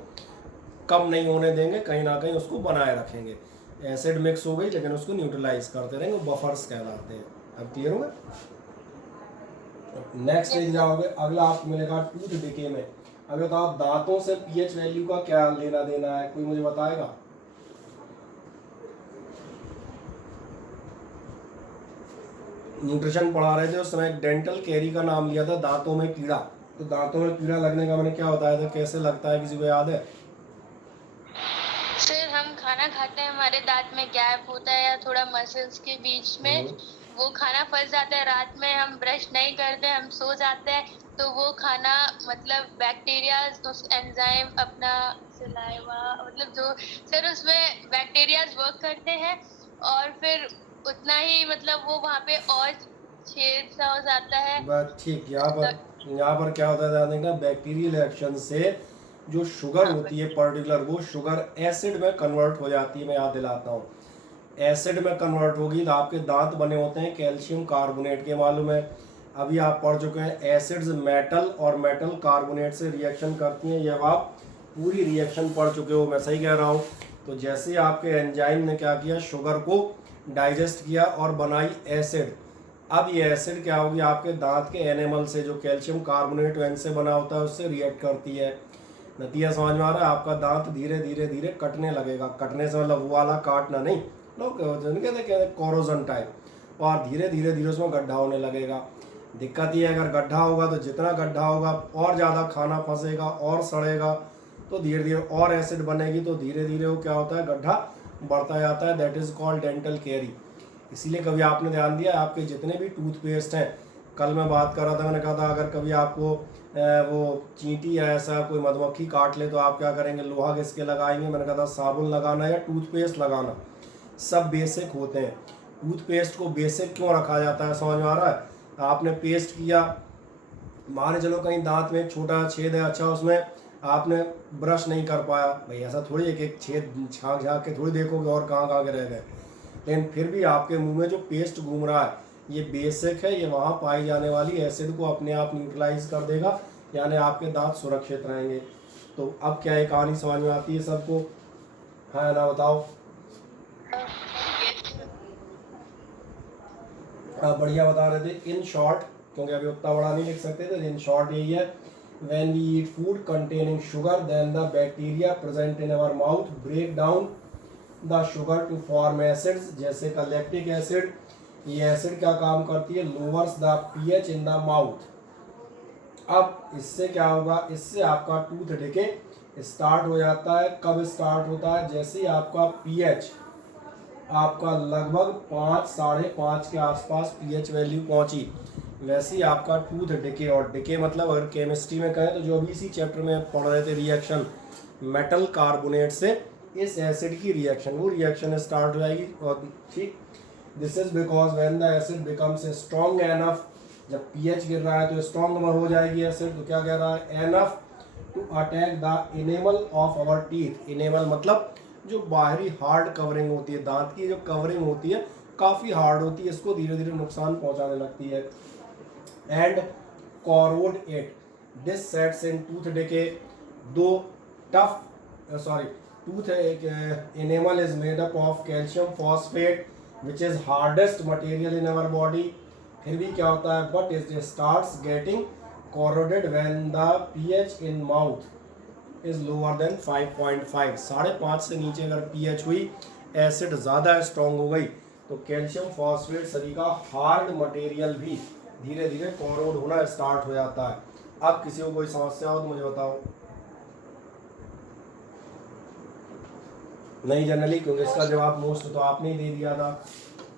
कम नहीं होने देंगे, कहीं ना कहीं उसको बनाए रखेंगे। एसिड मिक्स हो गई लेकिन उसको न्यूट्रलाइज करते रहेंगे, वो बफर्स कहलाते हैं। अब क्लियर होगा? नेक्स्ट देख जाओगे, अगला आपको मिलेगा टूथ डिके में। अगर तो आप दांतों से पीएच वैल्यू का क्या लेना देना है, कोई मुझे बताएगा? न्यूट्रिशन पढ़ा रहे थे उस समय, डेंटल कैरी का नाम लिया था, दांतों में कीड़ा। तो दांतों में कीड़ा लगने का मैंने क्या बताया था, कैसे लगता है, किसी को याद है? सर हम खाना खाना खाते हैं हमारे दांत में गैप होता है या थोड़ा मसल्स के बीच में वो खाना फंस जाता है, रात में हम ब्रश नहीं करते, हम सो जाते हैं, तो वो खाना मतलब बैक्टीरिया उस एंजाइम अपना सलाइवा मतलब जो फिर उसमें बैक्टीरियाज वर्क करते हैं और फिर उतना ही मतलब वो वहाँ पे और छेद सा हो जाता है। बस ठीक, यहाँ पर क्या होता है ध्यान देखना, बैक्टीरियल रिएक्शन से जो शुगर हाँ होती है पर्टिकुलर, वो शुगर एसिड में कन्वर्ट हो जाती है। मैं याद दिलाता हूँ, एसिड में कन्वर्ट होगी तो आपके दांत बने होते हैं कैल्शियम कार्बोनेट के, मालूम है। अभी आप पढ़ चुके हैं एसिड्स मेटल और मेटल कार्बोनेट से रिएक्शन करती हैं, ये आप पूरी रिएक्शन पढ़ चुके हो, मैं सही कह रहा हूँ। तो जैसे ही आपके एंजाइम ने क्या किया, शुगर को डाइजेस्ट किया और बनाई एसिड। अब ये एसिड क्या होगी, आपके दांत के एनिमल से जो कैल्शियम कार्बोनेट वेन से बना होता है उससे रिएक्ट करती है। नतीजा समझ में आ रहा है, आपका दांत धीरे धीरे धीरे कटने लगेगा। कटने से मतलब वो वाला काटना नहीं, लोग कहते कोरोजन टाइप, और धीरे धीरे धीरे उसमें गड्ढा होने लगेगा। दिक्कत ये है, अगर गड्ढा होगा तो जितना गड्ढा होगा और ज़्यादा खाना फंसेगा और सड़ेगा, तो धीरे धीरे और एसिड बनेगी, तो धीरे धीरे वो क्या होता है, गड्ढा बढ़ता जाता है। That is called dental carry. इसीलिए कभी आपने ध्यान दिया, आपके जितने भी टूथपेस्ट हैं, कल मैं बात कर रहा था, मैंने कहा था अगर कभी आपको वो चींटी या ऐसा कोई मधुमक्खी काट ले तो आप क्या करेंगे, लोहा घिस के लगाएंगे। मैंने कहा था साबुन लगाना या टूथपेस्ट लगाना सब बेसिक होते हैं। टूथपेस्ट को बेसिक क्यों रखा जाता है, समझ में आ रहा है। आपने पेस्ट किया, मान चलो कहीं दांत में एक छोटा छेद है, अच्छा उसमें आपने ब्रश नहीं कर पाया, भाई ऐसा थोड़ी एक एक छेद झाँक झाँक के थोड़ी देखोगे और कहाँ कहाँ के रह गए, लेकिन फिर भी आपके मुंह में जो पेस्ट घूम रहा है ये बेसिक है, ये वहाँ पाई जाने वाली एसिड को अपने आप न्यूट्रलाइज कर देगा, यानी आपके दांत सुरक्षित रहेंगे। तो अब क्या ये कहानी समझ में आती है सबको, हाँ ना बताओ। आप बढ़िया बता रहे थे। इन शॉर्ट, क्योंकि अभी उतना बड़ा नहीं लिख सकते थे, इन शॉर्ट यही है, when we eat food containing sugar then the bacteria present in our mouth break down the sugar to form acids, जैसे का लैक्टिक एसिड। ये एसिड क्या काम करती है, lowers the pH in the mouth। अब इससे क्या होगा, इससे आपका टूथ डिके स्टार्ट हो जाता है। कब स्टार्ट होता है, जैसे ही आपका पीएच आपका लगभग 5 साढ़े 5 के आसपास पीएच वैल्यू पहुंची, वैसे ही आपका टूथ डिके, और डिके मतलब अगर केमिस्ट्री में कहें तो जो अभी इसी चैप्टर में पढ़ रहे थे, रिएक्शन मेटल कार्बोनेट से इस एसिड की रिएक्शन, वो रिएक्शन स्टार्ट हो जाएगी। और ठीक, this is because when the acid becomes strong enough, जब पीएच गिर रहा है तो स्ट्रॉन्ग में हो जाएगी एसिड, तो क्या कह रहा है, enough to attack the enamel of our teeth. Enamel मतलब जो बाहरी हार्ड कवरिंग होती है, दांत की जो कवरिंग होती है काफ़ी हार्ड होती है, इसको धीरे धीरे नुकसान पहुंचाने लगती है। And corrode it, this sets in tooth decay, though tough tooth enamel is made up of calcium phosphate which is hardest material in our body, फिर भी क्या होता है, but it starts getting corroded when the pH in mouth is lower than 5.5। 5.5 से नीचे अगर pH हुई, एसिड ज़्यादा स्ट्रॉन्ग हो गई, तो कैल्शियम फॉस्फेट सभी का हार्ड मटेरियल भी धीरे धीरे कोरोड होना स्टार्ट हो जाता है। अब किसी को कोई समस्या हो तो मुझे बताओ। नहीं जनरली, क्योंकि इसका जवाब मोस्ट तो आपने ही दे दिया था,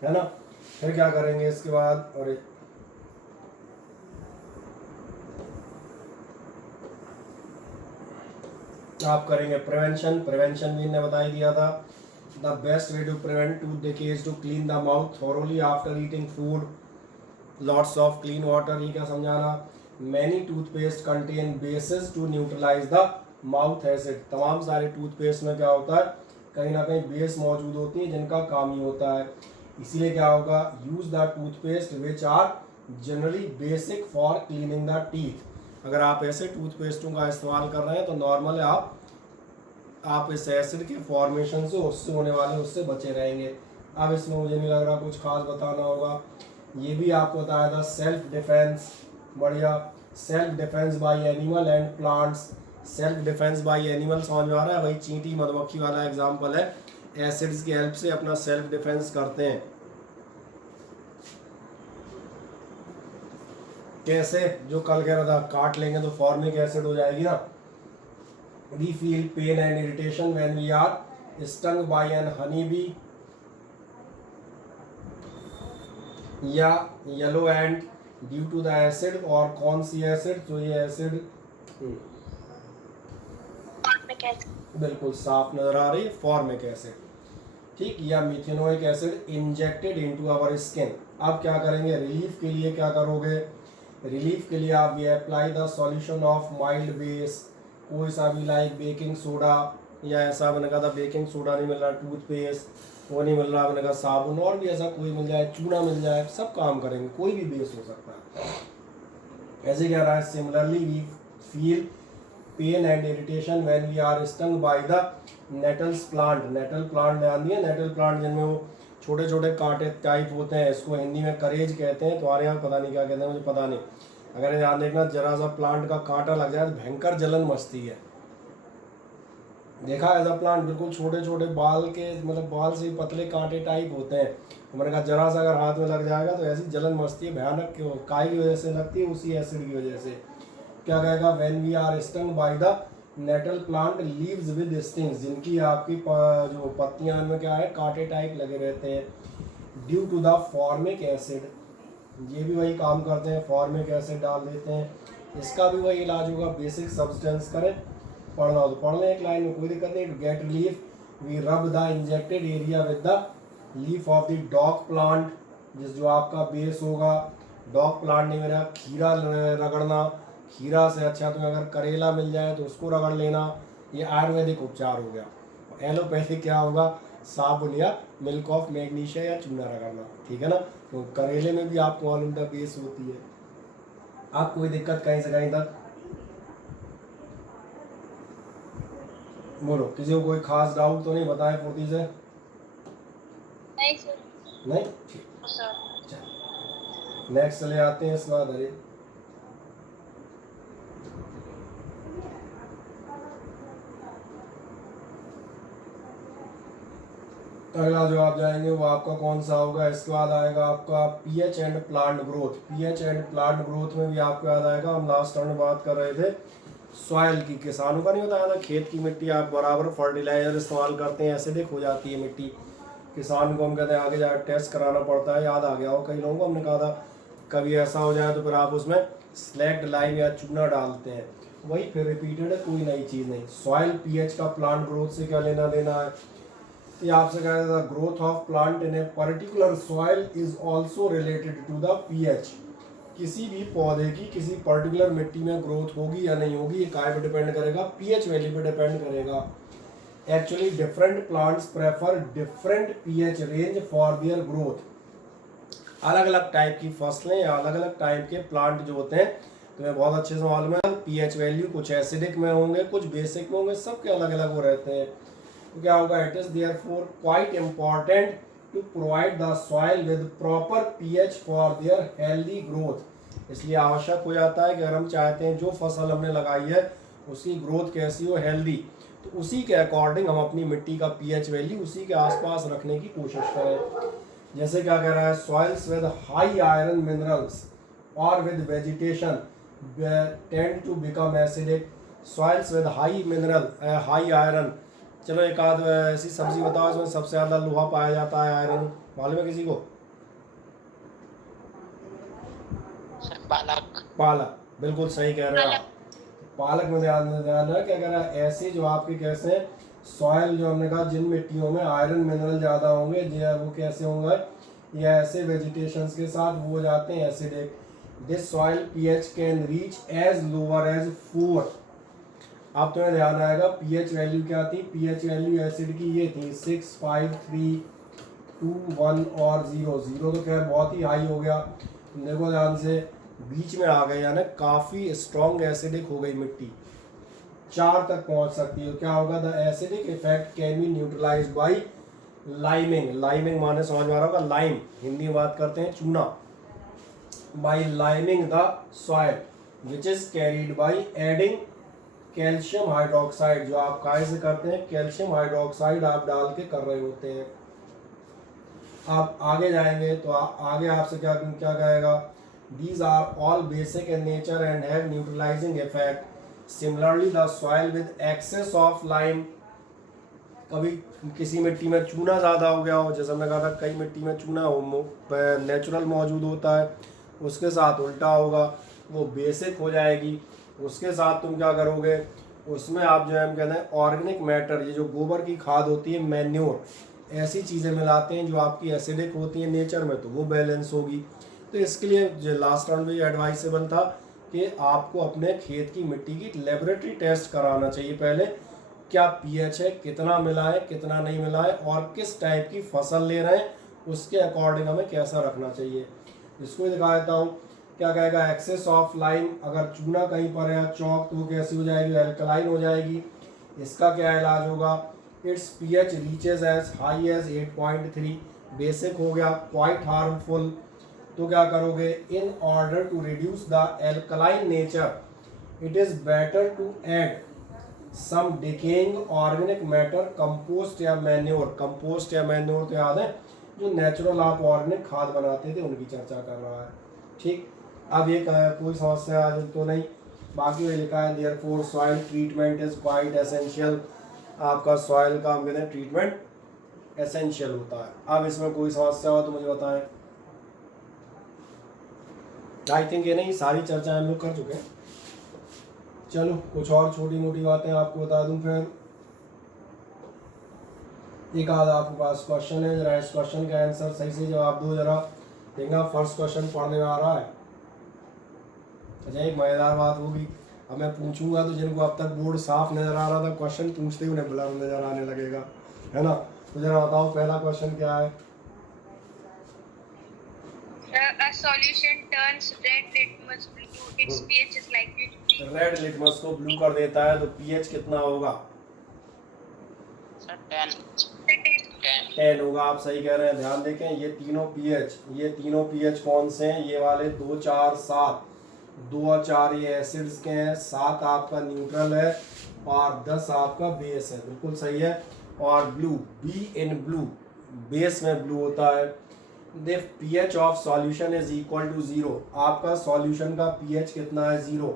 है ना। फिर क्या करेंगे इसके बाद, और आप करेंगे प्रिवेंशन। प्रिवेंशन भी ने बता ही दिया था। The best way to prevent tooth decay is to clean the mouth thoroughly after eating food, lots of clean water. ये क्या समझाना, many toothpaste contain bases to neutralise the mouth acid. तमाम सारे टूथपेस्ट में क्या होता है, कहीं ना कहीं बेस मौजूद होती है जिनका काम ही होता है। इसीलिए क्या होगा, use the toothpaste which are generally basic for cleaning the teeth. अगर आप ऐसे टूथपेस्टों का इस्तेमाल कर रहे हैं तो नॉर्मल है, आप इस एसिड के फॉर्मेशन से, उससे होने वाले उससे बचे रहेंगे। अब इसमें मुझे नहीं लग रहा कुछ खास बताना होगा। ये भी आपको बताया था सेल्फ डिफेंस, बढ़िया। Self defence bye animal and plants. Self defence bye animal समझ में आ रहा है, वही चींटी मधुमक्खी वाला एग्जांपल है, एसिड्स की हेल्प से अपना सेल्फ डिफेंस करते हैं। कैसे, जो कल कह रहा था, काट लेंगे तो फॉर्मिक एसिड हो जाएगी ना। We feel pain and irritation when we are stung by an honey bee, या yellow ant due to the acid, और कौन सी एसिड, तो ये एसिड बिल्कुल साफ नजर आ रही है, फॉर्मिक एसिड, ठीक, या methanoic acid injected into our skin. अब क्या करेंगे, रिलीफ के लिए क्या करोगे, रिलीफ के लिए आप ये apply the solution of mild base, कोई सा भी लाइक बेकिंग सोडा, या ऐसा मैंने कहा था बेकिंग सोडा नहीं मिल रहा, टूथपेस्ट वो नहीं मिल रहा, मैंने कहा साबुन, और भी ऐसा कोई मिल जाए, चूना मिल जाए, सब काम करेंगे, कोई भी बेस हो सकता है। ऐसे कह रहा है similarly we feel pain and irritation when we are stung by the nettles plant. Nettle plant ध्यान दिए, नेटल प्लांट जिनमें वो छोटे छोटे कांटे टाइप होते हैं, इसको हिंदी में करेज कहते हैं, तुम्हारे यहाँ पता नहीं क्या कहते हैं, मुझे पता नहीं। अगर ध्यान देखना, जरा सा प्लांट का कांटा लग जाए तो भयंकर जलन मचती है। देखा ऐसा प्लांट बिल्कुल छोटे छोटे बाल के, मतलब बाल से पतले कांटे टाइप होते हैं, मैंने कहा जरा सा अगर हाथ में लग जाएगा तो ऐसी जलन मचती है, भयानक क्यों, काय की वजह से लगती है, उसी एसिड की वजह से। क्या कहेगा, when we are stung by the nettle plant leaves with stings, जिनकी आपकी जो पत्तियां में क्या है, कांटे टाइप लगे रहते हैं, due to the formic acid, ये भी वही काम करते हैं, फॉर्मिक एसिड डाल देते हैं, इसका भी वही इलाज होगा, बेसिक सब्सटेंस करें, पढ़ना हो तो पढ़ लें एक लाइन में, कोई दिक्कत नहीं। To get relief we rub the injected area with the leaf of the dock plant, जिस जो आपका बेस होगा, डॉग प्लांट नहीं मेरा, खीरा रगड़ना, खीरा से अच्छा तुम्हें अगर करेला मिल जाए तो उसको रगड़ लेना, ये आयुर्वेदिक उपचार हो गया। एलोपैथिक क्या होगा, साबुन या मिल्क ऑफ मैग्नीशिया या चूना रगड़ना, ठीक है ना। तो करेले में भी आपको मालूम था बेस होती है। आप कोई दिक्कत कहीं से कहीं तक बोलो, किसी को कोई खास डाउट तो नहीं, बताएं फुर्ती से। नहीं सर। नहीं, ठीक, नेक्स्ट चले आते हैं, इसके बाद अरे अगला जो आप जाएंगे वो आपका कौन सा होगा, इसके बाद आएगा आपका pH and plant growth. PH and plant growth में भी आपको याद आएगा, हम लास्ट टाइम में बात कर रहे थे सॉइल की, किसानों का नहीं बताया था, खेत की मिट्टी आप बराबर फर्टिलाइजर इस्तेमाल करते हैं, एसिडिक हो जाती है मिट्टी, किसान को हम कहते हैं आगे जाकर टेस्ट कराना पड़ता है, याद आ गया हो कई लोगों को, हमने कहा था कभी ऐसा हो जाए तो फिर आप उसमें स्लैक्ड लाइम या चूना डालते हैं, वही फिर रिपीटेड है, कोई नई चीज़ नहीं। सॉइल पीएच का प्लांट ग्रोथ से क्या लेना देना है, ये आपसे कह रहा था, growth of plant in a particular soil is also related to the pH. किसी भी पौधे की किसी पर्टिकुलर मिट्टी में ग्रोथ होगी या नहीं होगी, ये काय पे डिपेंड करेगा, पीएच वैल्यू पे डिपेंड करेगा। Actually different plants prefer different pH range for their growth. अलग अलग टाइप की फसलें या अलग अलग टाइप के प्लांट जो होते हैं, तुम्हें बहुत अच्छे से मालूम है, पीएच वैल्यू कुछ एसिडिक में होंगे, कुछ बेसिक में होंगे, सबके अलग अलग वो रहते हैं। तो क्या होगा, it is therefore quite important to provide the soil with proper pH for their healthy growth. इसलिए आवश्यक हो जाता है कि अगर हम चाहते हैं जो फसल हमने लगाई है उसकी ग्रोथ कैसी हो, हेल्दी, तो उसी के अकॉर्डिंग हम अपनी मिट्टी का पीएच वैल्यू उसी के आसपास रखने की कोशिश करें। जैसे क्या कह रहा है, soils with high iron minerals और with vegetation tend to become acidic. Soils with high mineral, high iron, चलो एक आध ऐसी सब्जी बताओ इसमें सबसे ज़्यादा लोहा पाया जाता है, आयरन, मालूम है किसी को? पालक। पालक, बिल्कुल सही कह रहे हैं आप। पालक में ध्यान है, क्या कह रहा है, ऐसे जो आपके कैसे हैं सॉइल, जो हमने कहा जिन मिट्टियों में आयरन मिनरल ज़्यादा होंगे वो कैसे होंगे, या ऐसे वेजिटेशंस के साथ वो जाते हैं acidic. This soil pH can reach as lower as 4। अब तुम्हें ध्यान आएगा पीएच वैल्यू क्या थी, पीएच वैल्यू एसिड की ये थी 6, 5, 3, 2, 1 और 0। 0 तो खैर बहुत ही हाई हो गया, देखो ध्यान से, बीच में आ गए, यानी काफ़ी स्ट्रॉन्ग एसिडिक हो गई मिट्टी, 4 तक पहुंच सकती है। क्या होगा, the acidic effect can be neutralised by liming. Liming माने समझ में आ रहा होगा, लाइम हिंदी में बात करते हैं चूना। By liming the soil which is carried by adding calcium hydroxide, जो आप काय से करते हैं, कैल्शियम हाइड्रोक्साइड आप डाल के कर रहे होते हैं। आप आगे जाएंगे तो आगे आपसे क्या क्या कहेगा, these are all basic in nature and have neutralizing effect. Similarly, the soil with excess of lime कभी किसी मिट्टी में चूना ज़्यादा हो गया हो, जैसे हमने कहा था कई मिट्टी में चूना हो नेचुरल मौजूद होता है, उसके साथ उल्टा होगा, वो बेसिक हो जाएगी। उसके साथ तुम क्या करोगे, उसमें आप जो है हम कहते हैं ऑर्गेनिक मैटर, ये जो गोबर की खाद होती है, मैन्योर, ऐसी चीज़ें मिलाते हैं जो आपकी एसिडिक होती हैं नेचर में, तो वो बैलेंस होगी। तो इसके लिए जो लास्ट राउंड में ये एडवाइसेबल था कि आपको अपने खेत की मिट्टी की लेबोरेटरी टेस्ट कराना चाहिए पहले, क्या पीएच है, कितना मिला है, कितना नहीं मिला है, और किस टाइप की फसल ले रहे हैं, उसके अकॉर्डिंग हमें कैसा रखना चाहिए। इसको दिखा देता हूँ। क्या कहेगा, एक्सेस ऑफ लाइम, अगर चूना कहीं पर है, चौक, तो वो कैसी हो जाएगी, एल्कलाइन हो जाएगी। इसका क्या इलाज होगा, its pH reaches as high as 8.3, basic हो गया, क्वाइट हार्मफुल। तो क्या करोगे, in order to reduce the alkaline nature it is better to add some decaying organic matter, compost या मैन्योर। कंपोस्ट या मैन्योर तो याद है जो नेचुरल आप ऑर्गेनिक खाद बनाते थे, उनकी चर्चा कर रहा है। ठीक, अब ये कोई समस्या आज तो नहीं, बाकी ये लिखा है therefore soil treatment is quite essential, आपका सॉइल का हम कहते हैं ट्रीटमेंट एसेंशियल होता है। अब इसमें कोई समस्या हो तो मुझे बताएं। आई थिंक ये नहीं, सारी चर्चाएं हम लोग कर चुके हैं। चलो कुछ और छोटी मोटी बातें आपको बता दूं फिर। एक आध आपके पास क्वेश्चन है, जरा इस क्वेश्चन का आंसर सही से जवाब दो जरा, देखना फर्स्ट क्वेश्चन पढ़ने में आ रहा है। अच्छा, एक मजेदार बात होगी, अब मैं पूछूंगा तो जिनको अब तक बोर्ड साफ नजर आ रहा था, क्वेश्चन पूछते ही उन्हें ब्लर नजर आने लगेगा, है ना। तो जरा बताओ पहला क्वेश्चन क्या है। A solution turns red litmus blue. Its pH is likely to be. Red litmus को ब्लू कर देता है तो पीएच कितना होगा, 10 होगा। आप सही कह रहे हैं। ध्यान देखें, ये तीनों पीएच कौन से हैं, ये वाले 2, 4, 7, 2 और 4 ये एसिड्स के हैं, 7 आपका न्यूट्रल है और 10 आपका बेस है, बिल्कुल सही है। और blue, B in blue, base में ब्लू होता है। The pH of solution is equal to 0, आपका सॉल्यूशन का पीएच कितना है, 0।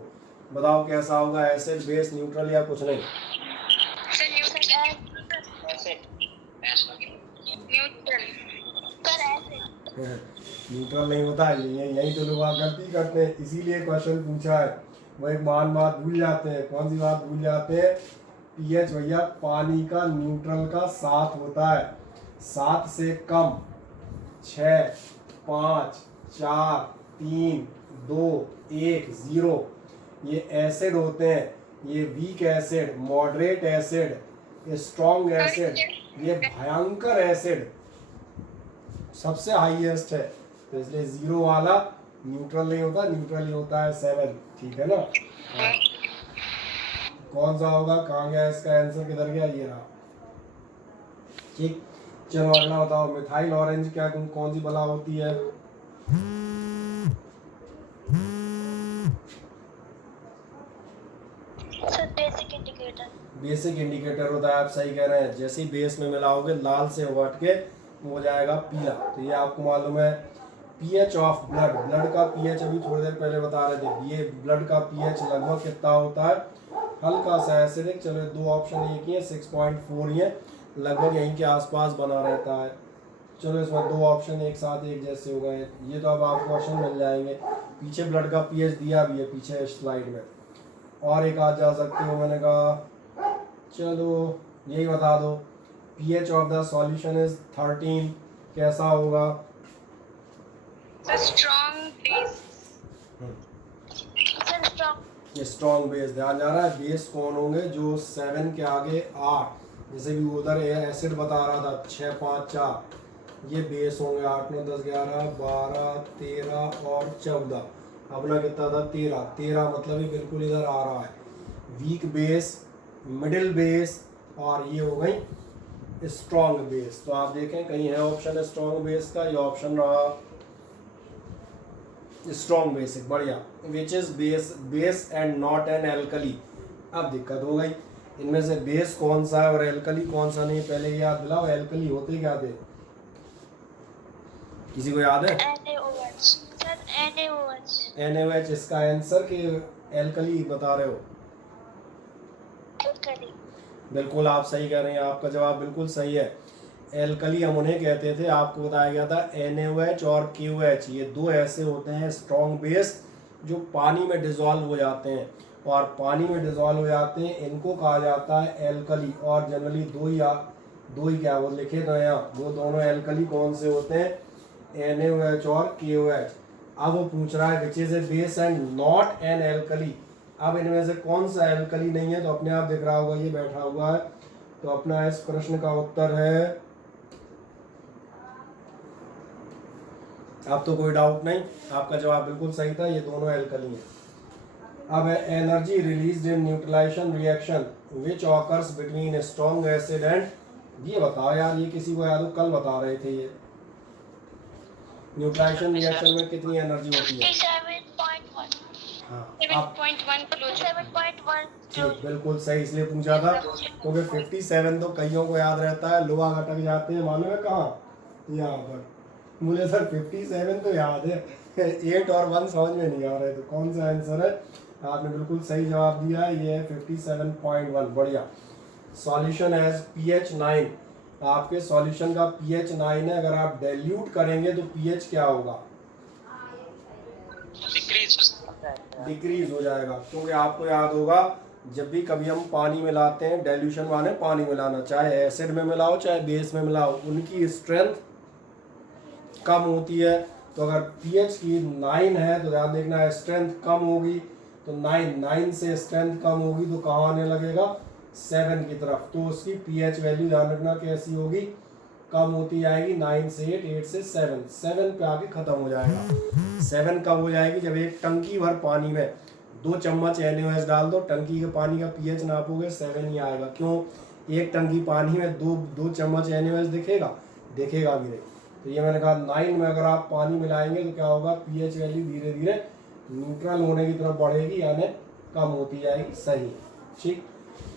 बताओ कैसा होगा, एसिड, बेस, न्यूट्रल या कुछ नहीं। न्यूट्रल नहीं होता है, यही तो लोग गलती करते हैं, इसीलिए क्वेश्चन पूछा है। वो एक महान बात भूल जाते हैं। कौन सी बात भूल जाते हैं, पीएच भैया पानी का न्यूट्रल का 7 होता है, 7 से कम 6, 5, 4, 3, 2, 1, 0 ये एसिड होते हैं। ये weak acid, moderate acid, strong acid, ये भयंकर एसिड सबसे हाईएस्ट है। तो इसलिए 0 वाला न्यूट्रल नहीं होता, न्यूट्रल ही होता है 7। ठीक है ना। कौन सा होगा, कहाँ गया इसका आंसर, किधर गया, ये रहा। ठीक, चलो अगला बताओ, मिथाइल ऑरेंज क्या कौन सी बला होती है। बेसिक इंडिकेटर होता है, आप सही कह रहे हैं। जैसे ही बेस में मिलाओगे लाल से उभट के हो जाएगा पीला। तो ये आपको मालूम है। पीएच ऑफ ब्लड, ब्लड का पीएच अभी थोड़ी देर पहले बता रहे थे, ये ब्लड का पीएच लगभग कितना होता है, हल्का सा एसिडिक। चलो 2 ऑप्शन एक ही है, 6.4 ही है, लगभग यहीं के आसपास बना रहता है। चलो इसमें 2 ऑप्शन एक साथ एक जैसे हो गए, ये तो अब आपको क्वेश्चन मिल जाएंगे। पीछे ब्लड का पीएच दिया भी है पीछे स्लाइड में, और एक आज जा सकते हो। मैंने कहा चलो यही बता दो, pH of the solution is 13, कैसा होगा, स्ट्रॉन्ग बेस। ध्यान जा रहा है, बेस कौन होंगे, जो 7 के आगे 8, जैसे भी उधर एसिड बता रहा था 6, 5, 4, ये बेस होंगे। 8, 9, 10, 11, 12, 13 और 14, अपना कितना था 13 मतलब ये बिल्कुल इधर आ रहा है। वीक बेस, मिडिल बेस, और ये हो गई स्ट्रॉन्ग बेस। तो आप देखें कहीं है ऑप्शन स्ट्रॉन्ग बेस का, ये ऑप्शन रहा स्ट्रॉन्ग बेसिक, बढ़िया। Which is base and not an alkali. अब दिक्कत हो गई, इनमें से बेस कौन सा है और एल्कली कौन सा नहीं। पहले याद दिलाओ, एल्कली होते क्या थे, किसी को याद है। NaOH इसका आंसर कि एल्कली बता रहे हो। बिल्कुल आप सही कह रहे हैं, आपका जवाब बिल्कुल सही है। एल्कली हम उन्हें कहते थे, आपको बताया गया था NaOH और KOH, ये दो ऐसे होते हैं स्ट्रॉन्ग बेस जो पानी में डिजॉल्व हो जाते हैं, और पानी में डिजॉल्व हो जाते हैं, इनको कहा जाता है एल्कली। और जनरली दो ही क्या वो लिखे तो यहाँ, वो दोनों एल्कली कौन से होते हैं, NaOH और KOH। अब वो पूछ रहा है which is a base and not an alkali. अब इनमें से कौन सा एल्कली नहीं है, तो अपने आप दिख रहा होगा ये बैठा हुआ है। तो अपना इस प्रश्न का उत्तर है, अब तो कोई डाउट नहीं, आपका जवाब बिल्कुल सही था, ये दोनों एल्कली हैं। अब है energy release in neutralisation reaction which occurs between strong acid and, ये बताओ यार, ये किसी को याद हो, कल बता रहे थे ये न्यूट्रलाइजेशन रिएक्शन में कितनी एनर्जी होती है। 57.1 हाँ 7.1 7.1 ठीक, बिल्कुल सही, इसलिए पूछा था क्योंकि 57 तो कईयों को याद रहता है, लोग अटक जाते हैं, मालूम है कहाँ, यहाँ पर। मुझे सर 57 तो याद है, 8 और 1 समझ में नहीं आ रहे, तो कौन सा आंसर है। आपने बिल्कुल सही जवाब दिया है, ये है 57.1, बढ़िया। सॉल्यूशन एज pH 9, आपके सॉल्यूशन का pH 9 है, अगर आप डाइल्यूट करेंगे तो pH क्या होगा, डिक्रीज हो जाएगा। क्योंकि आपको याद होगा जब भी कभी हम पानी मिलाते हैं, डाइल्यूशन माने पानी मिलाना, चाहे एसिड में मिलाओ चाहे बेस में मिलाओ, उनकी स्ट्रेंथ कम होती है। तो अगर pH की 9 है तो ध्यान देखना स्ट्रेंथ कम होगी, तो 9 से स्ट्रेंथ कम होगी तो कहाँ आने लगेगा, 7 की तरफ। तो उसकी pH वैल्यू ध्यान रखना कैसी होगी, कम होती जाएगी, 9 से 8, 8 से 7 पे आके खत्म हो जाएगा। 7 कब हो जाएगी, जब एक टंकी भर पानी में 2 चम्मच NaOH डाल दो, टंकी के पानी का pH नापोगे 7 ही आएगा। क्यों, एक टंकी पानी में दो चम्मच NaOH दिखेगा भी नहीं। तो ये मैंने कहा 9 में अगर आप पानी मिलाएंगे तो क्या होगा, pH वैल्यू धीरे धीरे न्यूट्रल होने की तरफ बढ़ेगी, यानी कम होती जाएगी। सही, ठीक,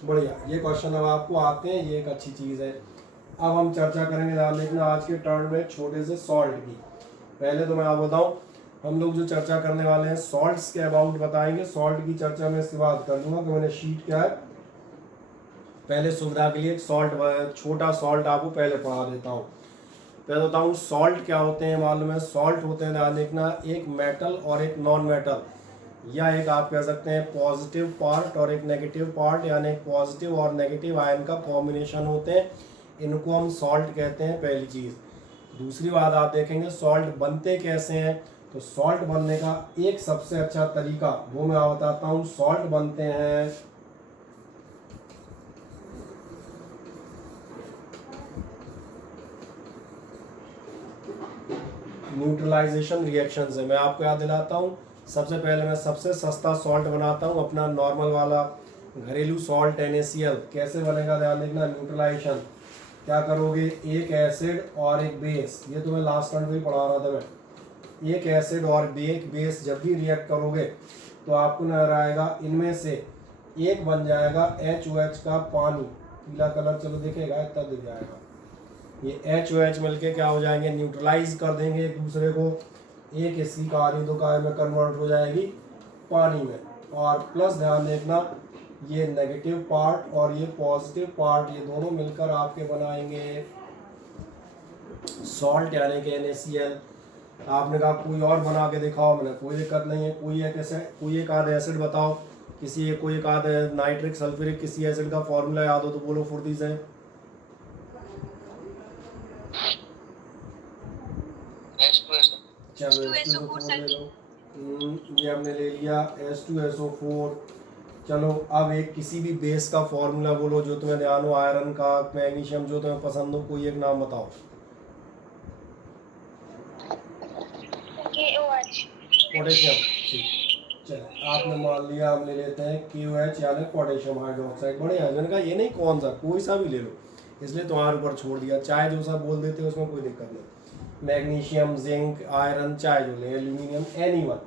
बढ़िया। ये क्वेश्चन अब आपको आते हैं, ये एक अच्छी चीज़ है। अब हम चर्चा करेंगे, ध्यान देखना, आज के टर्न में छोटे से सॉल्ट की। पहले तो मैं आप बताऊं, हम लोग जो चर्चा करने वाले हैं सॉल्ट्स के अबाउट बताएंगे। सॉल्ट की चर्चा में इसके बाद कर दूंगा, तो मैंने शीट क्या है, पहले सुविधा के लिए एक सॉल्ट, छोटा सॉल्ट आपको पहले पढ़ा देता हूँ। पहले बताऊँ सॉल्ट क्या होते हैं, मालूम है, सॉल्ट होते हैं, ध्यान देखना, एक मेटल और एक नॉन मेटल, या एक आप कह सकते हैं पॉजिटिव पार्ट और एक नेगेटिव पार्ट, यानी एक पॉजिटिव और नेगेटिव आयन का कॉम्बिनेशन होते हैं, इनको हम सॉल्ट कहते हैं, पहली चीज़। दूसरी बात आप देखेंगे सॉल्ट बनते कैसे हैं, तो सॉल्ट बनने का एक सबसे अच्छा तरीका वो मैं बताता हूँ। सॉल्ट बनते हैं न्यूट्रलाइजेशन रिएक्शन से। मैं आपको याद दिलाता हूँ, सबसे पहले मैं सबसे सस्ता सॉल्ट बनाता हूँ, अपना नॉर्मल वाला घरेलू सॉल्ट NaCl। कैसे बनेगा, ध्यान देखना, न्यूट्रलाइजेशन क्या करोगे, एक एसिड और एक बेस, ये तो मैं लास्ट टाइम भी पढ़ा रहा था मैं, एक एसिड और एक बेस जब भी रिएक्ट करोगे तो आपको नजर आएगा इनमें से एक बन जाएगा HOH का पानी, पीला कलर चलो दिखेगा, इतना दिख जाएगा, ये HOH मिलके क्या हो जाएंगे, न्यूट्रलाइज कर देंगे एक दूसरे को, एक इसकी कहानी दो कहानी में कन्वर्ट हो जाएगी पानी में। और प्लस ध्यान देखना, ये नेगेटिव पार्ट और ये पॉजिटिव पार्ट, ये दोनों मिलकर आपके बनाएंगे सॉल्ट, यानी कि NaCl। आपने कहा कोई और बना के दिखाओ, मैंने कोई दिक्कत नहीं है, कोई एक आध एसिड बताओ, कोई एक आध नाइट्रिक सल्फ्यूरिक किसी एसिड का फॉर्मूला याद हो तो बोलो फुर्ती से। चलो H2SO4 ले लो, ये हमने ले लिया H2SO4। चलो अब एक किसी भी बेस का फॉर्मूला बोलो जो तुम्हें ध्यान हो, आयरन का, मैग्नीशियम, जो तुम्हें पसंद हो, कोई एक नाम बताओ। पोटेशियम, ठीक, चलो आपने मान लिया, हम ले लेते हैं KOH यानी पोटेशियम हाइड्रोक्साइड। बढ़िया, मैंने कहा ये नहीं, कौन सा, कोई सा भी ले लो, इसलिए तुम्हारे ऊपर छोड़ दिया, चाहे जो सा बोल देते हो उसमें कोई दिक्कत नहीं। मैग्नीशियम, जिंक, आयरन, चाहे जो ले, एल्यूमिनियम, एनीवन।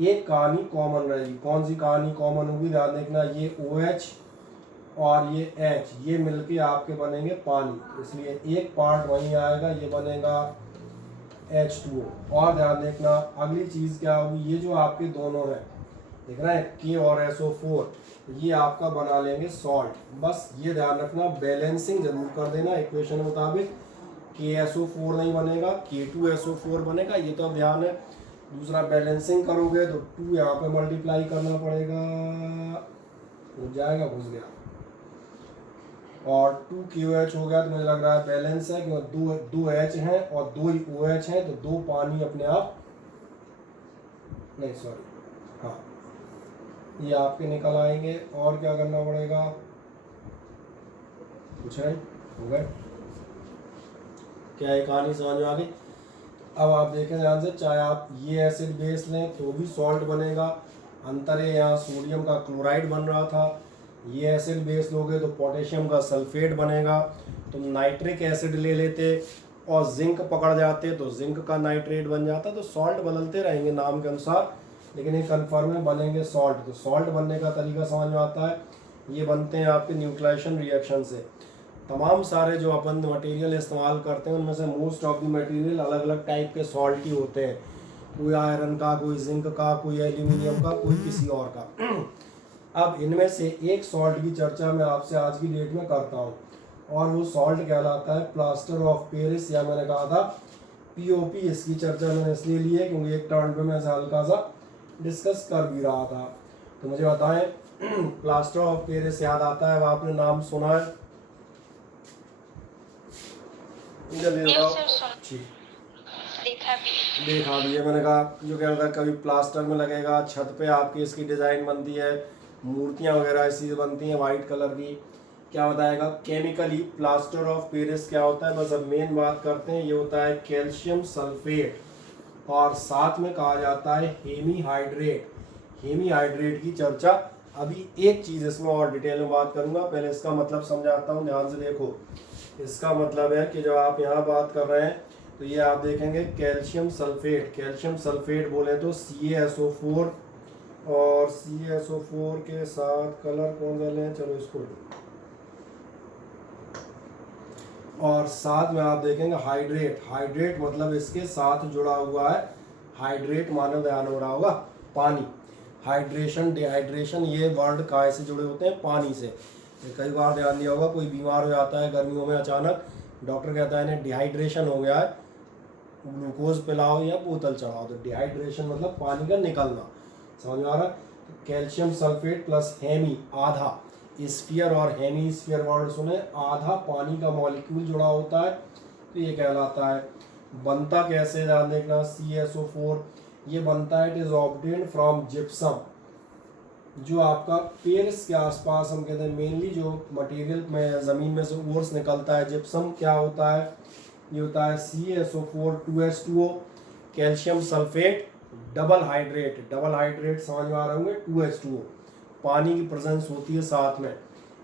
एक कहानी कॉमन रहेगी, कौन सी कहानी कॉमन होगी, ध्यान देखना, ये OH और ये H, ये मिलके आपके बनेंगे पानी, इसलिए एक पार्ट वहीं आएगा, ये बनेगा H2O। और ध्यान देखना अगली चीज़ क्या होगी, ये जो आपके दोनों हैं, देख रहे हैं, K और SO4, ये आपका बना लेंगे सॉल्ट। बस ये ध्यान रखना, बैलेंसिंग जरूर कर देना इक्वेशन मुताबिक। KSO4 नहीं बनेगा, K2SO4 बनेगा, ये तो अब ध्यान है। दूसरा बैलेंसिंग करोगे तो 2 यहाँ पे मल्टीप्लाई करना पड़ेगा, हो जाएगा, घुस गया, और 2QH हो गया। तो मुझे लग रहा है बैलेंस है, क्योंकि दो H हैं और 2 ही OH हैं, तो 2 पानी अपने आप, नहीं सॉरी, हाँ, ये आपके निकल आएंगे। और क्या करना पड़ेगा, कुछ नहीं, हो गए। क्या एक कहानी समझ में आ गई। अब आप देखें ध्यान से, चाहे आप ये एसिड बेस लें तो भी सॉल्ट बनेगा। अंतर है, यहाँ सोडियम का क्लोराइड बन रहा था, ये एसिड बेस लोगे तो पोटेशियम का सल्फेट बनेगा। तुम नाइट्रिक एसिड ले लेते और जिंक पकड़ जाते तो जिंक का नाइट्रेट बन जाता। तो सॉल्ट बदलते रहेंगे नाम के अनुसार, लेकिन ये कन्फर्म है बनेंगे सॉल्ट। तो सॉल्ट बनने का तरीका समझ में आता है, ये बनते हैं आपके न्यूट्रलाइजेशन रिएक्शन से। तमाम सारे जो अपन मटेरियल इस्तेमाल करते हैं उनमें से मोस्ट ऑफ द मटेरियल अलग अलग टाइप के सॉल्ट ही होते हैं, कोई आयरन का, कोई जिंक का, कोई एल्यूमिनियम का, कोई किसी और का। अब इनमें से एक सॉल्ट की चर्चा मैं आपसे आज की डेट में करता हूँ, और वो सॉल्ट कहलाता है प्लास्टर ऑफ पेरिस, या मैंने कहा था POP। इसकी चर्चा मैंने इसलिए ली है क्योंकि एक टर्न पे मैं हल्का सा डिस्कस कर भी रहा था। तो मुझे बताएं, प्लास्टर ऑफ पेरिस याद आता है, आपने नाम सुना है? देखा भी है, मैंने कहा जो कह रहा था कभी प्लास्टर में लगेगा, छत पे आपकी इसकी डिज़ाइन बनती है, मूर्तियाँ वगैरह ऐसी बनती हैं वाइट कलर की। क्या बताएगा केमिकली प्लास्टर ऑफ पेरिस क्या होता है? बस अब मेन बात करते हैं। ये होता है कैल्शियम सल्फेट, और साथ में कहा जाता है हेमी हाइड्रेट। हेमी हाइड्रेट की चर्चा अभी एक चीज़ इसमें और डिटेल में बात करूंगा, पहले इसका मतलब समझाता हूँ, ध्यान से देखो। इसका मतलब है कि जब आप यहाँ बात कर रहे हैं तो ये आप देखेंगे कैल्शियम सल्फेट। कैल्शियम सल्फेट बोले तो CaSO4, और CaSO4 के साथ कलर कौन सा लें, चलो इसको, और साथ में आप देखेंगे हाइड्रेट। हाइड्रेट मतलब इसके साथ जुड़ा हुआ है, हाइड्रेट मानो ध्यान हो रहा होगा पानी। हाइड्रेशन, डिहाइड्रेशन, ये वर्ड काय से जुड़े होते हैं? पानी से। कई बार ध्यान दिया होगा, कोई बीमार हो जाता है गर्मियों में अचानक, डॉक्टर कहता है इन्हें डिहाइड्रेशन हो गया है, ग्लूकोज पिलाओ या बोतल चढ़ाओ। तो डिहाइड्रेशन मतलब पानी का निकलना, समझ में आ रहा है? तो कैल्शियम सल्फेट प्लस हेमी, आधा, स्फीयर और हेमी स्फीयर वर्ड सुने, आधा पानी का मॉलिक्यूल जुड़ा होता है, तो ये कहलाता है। बनता कैसे ध्यान देखना, CaSO4 ये बनता है, it is obtained from gypsum. जो आपका पेरिस के आसपास हम कहते हैं मेनली जो मटेरियल में ज़मीन में से ओर्स निकलता है, जिप्सम क्या होता है? ये होता है CaSO4 2H2O, calcium sulphate, double hydrate. Double hydrate समझ में आ रहे होंगे, 2H2O, पानी की प्रेजेंस होती है साथ में।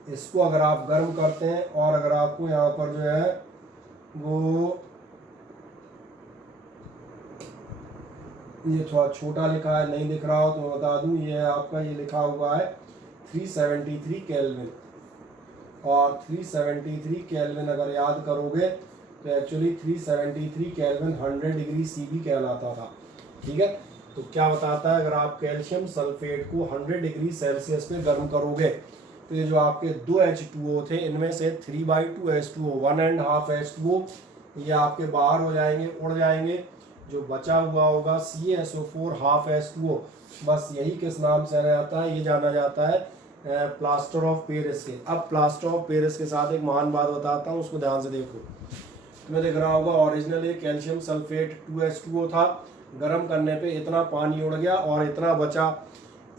इसको अगर आप गर्म करते हैं, और अगर आपको यहाँ पर जो है वो ये थोड़ा छोटा लिखा है, नहीं दिख रहा हो तो मैं बता दूं, ये है आपका, ये लिखा हुआ है 373 केल्विन। और 373 केल्विन अगर याद करोगे तो एक्चुअली 373 केल्विन 100 डिग्री C कहलाता था, ठीक है। तो क्या बताता है, अगर आप कैल्शियम सल्फेट को 100 डिग्री सेल्सियस पे गर्म करोगे तो ये जो आपके 2 H2O थे, इनमें से 3/2 H2O, 1.5 H2O, ये आपके बाहर हो जाएंगे, उड़ जाएंगे। जो बचा हुआ होगा CaSO4 हाफ H2O, बस यही किस नाम से जाता है? ये जाना जाता है प्लास्टर ऑफ पेरिस के। अब प्लास्टर ऑफ पेरिस के साथ एक महान बात बताता हूँ, उसको ध्यान से देखो। तुम्हें दिख रहा होगा ओरिजिनल ये कैल्शियम सल्फेट 2H2O था, गर्म करने पे इतना पानी उड़ गया और इतना बचा।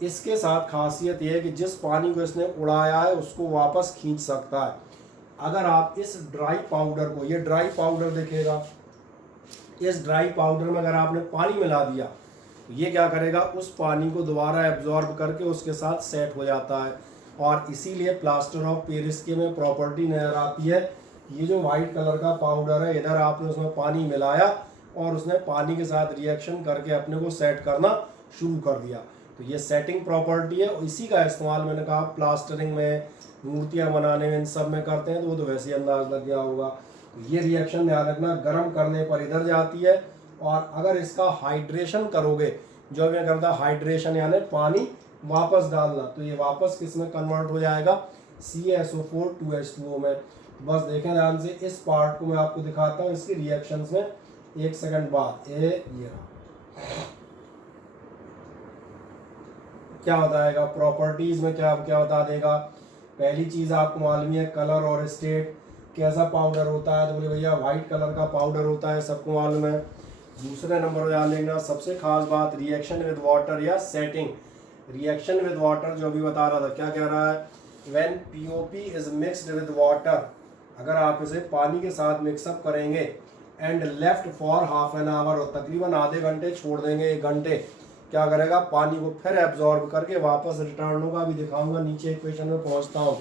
इसके साथ खासियत ये है कि जिस पानी को इसने उड़ाया है उसको वापस खींच सकता है। अगर आप इस ड्राई पाउडर को, ये ड्राई पाउडर दिखेगा, इस ड्राई पाउडर में अगर आपने पानी मिला दिया तो ये क्या करेगा, उस पानी को दोबारा एब्जॉर्ब करके उसके साथ सेट हो जाता है। और इसीलिए प्लास्टर ऑफ पेरिस के में प्रॉपर्टी नजर आती है, ये जो वाइट कलर का पाउडर है, इधर आपने उसमें पानी मिलाया और उसने पानी के साथ रिएक्शन करके अपने को सेट करना शुरू कर दिया। तो ये सेटिंग प्रॉपर्टी है, इसी का इस्तेमाल मैंने कहा प्लास्टरिंग में, मूर्तियाँ बनाने में, इन सब में करते हैं। तो वो तो वैसे ही अंदाज लग गया होगा। ये रिएक्शन ध्यान रखना, गर्म करने पर इधर जाती है, और अगर इसका हाइड्रेशन करोगे, जो मैं करता हाइड्रेशन यानी पानी वापस डालना, तो ये वापस किस में कन्वर्ट हो जाएगा, CaSO4 2H2O में। बस देखें ध्यान से, इस पार्ट को मैं आपको दिखाता हूँ इसकी रिएक्शंस में 1 सेकंड बाद। ये रहा, क्या बताएगा प्रॉपर्टीज में, क्या क्या बता देगा। पहली चीज आपको मालूम है कलर और स्टेट, कैसा पाउडर होता है, तो बोले भैया व्हाइट कलर का पाउडर होता है, सबको मालूम है। दूसरे नंबर पर ध्यान देना, सबसे खास बात रिएक्शन विद वाटर या सेटिंग। रिएक्शन विद वाटर जो अभी बता रहा था, क्या कह रहा है, when POP is mixed with water, अगर आप इसे पानी के साथ मिक्सअप करेंगे and left for half an hour, और तकरीबन आधे घंटे छोड़ देंगे, 1 घंटे, क्या करेगा, पानी को फिर एब्जॉर्ब करके वापस रिटर्न होगा। अभी दिखाऊंगा, नीचे इक्वेशन में पहुंचता हूँ।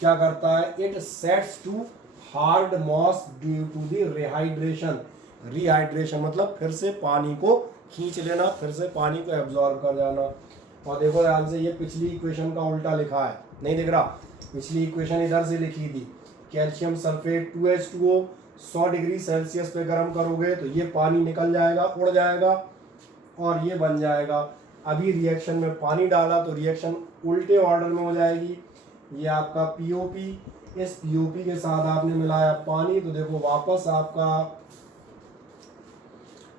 क्या करता है, it sets to hard mass due to the rehydration. Rehydration मतलब फिर से पानी को खींच लेना, फिर से पानी को एब्जॉर्ब कर जाना। और देखो ध्यान से, ये पिछली इक्वेशन का उल्टा लिखा है, नहीं दिख रहा, पिछली इक्वेशन इधर से लिखी थी, calcium sulphate 2H2O 100 degree Celsius पे गर्म करोगे तो ये पानी निकल जाएगा, उड़ जाएगा और ये बन जाएगा। अभी रिएक्शन में पानी डाला तो रिएक्शन उल्टे ऑर्डर में हो जाएगी। ये आपका POP, इस POP के साथ आपने मिलाया पानी, तो देखो वापस आपका,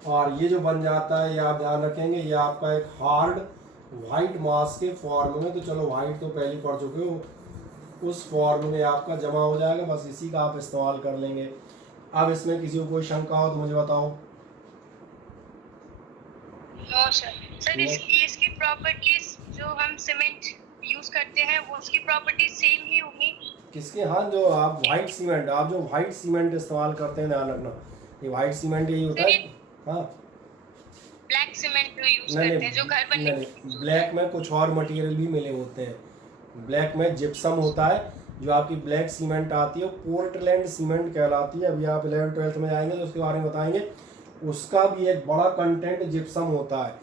और ये जो बन जाता है, ये आप ध्यान रखेंगे, ये आपका एक हार्ड व्हाइट मास के फॉर्म में, तो चलो व्हाइट तो पहले पढ़ चुके हो, उस फॉर्म में आपका जमा हो जाएगा। बस इसी का आप इस्तेमाल कर लेंगे। अब इसमें किसी को कोई शंका हो तो मुझे बताओ। नो सर, इसकी प्रॉपर्टीज जो हम सीमेंट यूज करते हैं वो उसकी प्रॉपर्टीज सेम ही होंगी किसके, हाँ जो आप व्हाइट सीमेंट, आप जो व्हाइट सीमेंट इस्तेमाल करते हैं, ध्यान रखना, ये व्हाइट सीमेंट यही होता है। हाँ, ब्लैक सीमेंट जो यूज करते हैं, जो घर बनने नहीं, ब्लैक में कुछ और मटेरियल भी मिले होते हैं। ब्लैक में जिप्सम होता है, जो आपकी ब्लैक सीमेंट आती है पोर्टलैंड सीमेंट कहलाती है। अभी आप 11th 12th में जाएंगे तो उसके बारे में बताएंगे। उसका भी एक बड़ा कंटेंट जिप्सम होता है,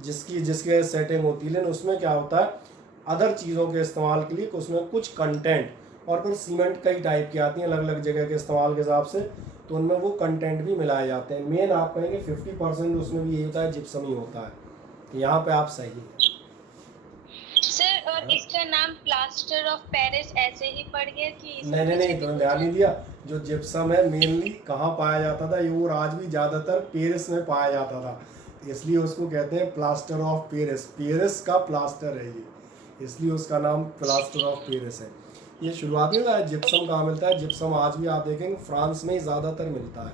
जिसके सेटिंग होती है, लेकिन उसमें क्या होता है, अदर चीज़ों के इस्तेमाल के लिए उसमें कुछ कंटेंट, और फिर सीमेंट कई टाइप की आती हैं अलग अलग जगह के इस्तेमाल के हिसाब से, तो उनमें वो कंटेंट भी मिलाए जाते हैं। मेन आप कहेंगे 50% उसमें भी यही होता है, जिप्सम ही होता है। यहाँ पे आप सही हैं सर। और इसका नाम प्लास्टर ऑफ पेरिस ऐसे ही पड़ गया कि नहीं, तुमने ध्यान नहीं दिया। जो जिप्सम है मेनली कहाँ पाया जाता था, ये और आज भी ज़्यादातर पेरिस में पाया जाता था, इसलिए उसको कहते हैं प्लास्टर ऑफ पेरिस। पेरिस का प्लास्टर है ये, इसलिए उसका नाम प्लास्टर ऑफ पेरिस है। ये शुरुआत में जिप्सम कहाँ मिलता है, जिप्सम आज भी आप देखेंगे फ्रांस में ही ज़्यादातर मिलता है,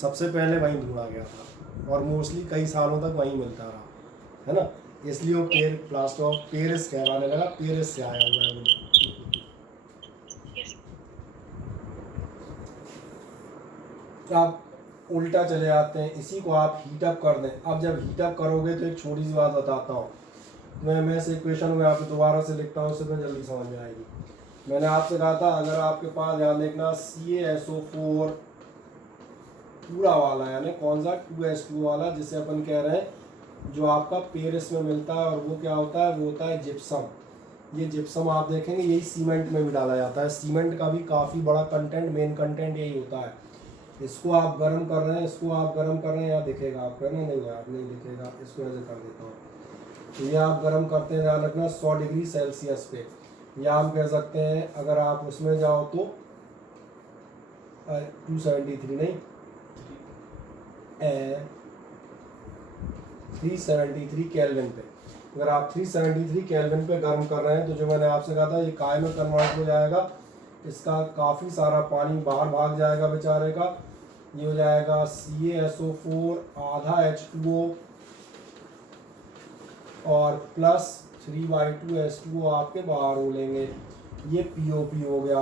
सबसे पहले वहीं ढूंढा गया था और मोस्टली कई सालों तक वहीं मिलता रहा, है ना, इसलिए वो प्लास्टर ऑफ पेरिस कहलाने लगा, पेरिस से आया हुआ है वो। आप उल्टा चले जाते हैं, इसी को आप हीटअप कर दें। अब जब हीटअप करोगे तो एक छोटी सी बात बताता हूँ मैं इस इक्वेशन में आपको दोबारा से लिखता हूँ, उससे तो जल्दी समझ में आएगी। मैंने आपसे कहा था अगर आपके पास, ध्यान देखना, CaSO4 पूरा वाला, यानी कौन सा 2H2 वाला, जिसे अपन कह रहे हैं, जो आपका पेरिस में मिलता है, और वो क्या होता है, वो होता है जिप्सम। ये जिप्सम आप देखेंगे यही सीमेंट में भी डाला जाता है। सीमेंट का भी काफ़ी बड़ा कंटेंट, मेन कंटेंट यही होता है। इसको आप गर्म कर रहे हैं, इसको आप गर्म कर रहे हैं, यहाँ दिखेगा आपको, है ना, नहीं यार नहीं दिखेगा, इसको ऐसे कर देता हूँ। तो ये आप गर्म करते हैं, ध्यान रखना 100 डिग्री सेल्सियस पे, या हम कह सकते हैं अगर आप उसमें जाओ तो 273 नहीं 373 केल्विन पे, अगर आप 373 केल्विन पे गर्म कर रहे हैं, तो जो मैंने आपसे कहा था ये काय में कन्वर्ट हो जाएगा, इसका काफ़ी सारा पानी बाहर भाग जाएगा बेचारे का। ये हो जाएगा CaSO4 आधा H2O और प्लस 3/2H2O आपके बाहर हो लेंगे, ये POP हो गया।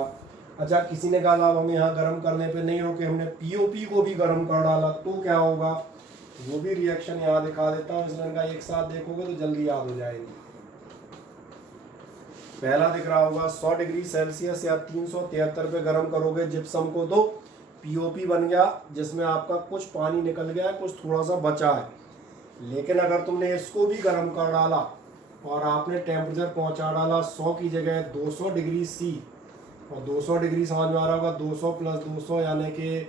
अच्छा, किसी ने कहा साहब हम यहाँ गर्म करने पे नहीं रोके, हमने POP को भी गर्म कर डाला, तो क्या होगा, वो भी रिएक्शन यहाँ दिखा देता हूँ, इसलिए इनका एक साथ देखोगे तो जल्दी याद हो जाएगी। पहला दिख रहा होगा 100 डिग्री सेल्सियस या 373 पे गर्म करोगे जिप्सम को, तो POP बन गया, जिसमें आपका कुछ पानी निकल गया है, कुछ थोड़ा सा बचा है। लेकिन अगर तुमने इसको भी गर्म कर डाला और आपने टेम्परेचर पहुंचा डाला 100 की जगह 200 डिग्री C, और 200 डिग्री समझ में आ रहा होगा, 200 + 200 यानी कि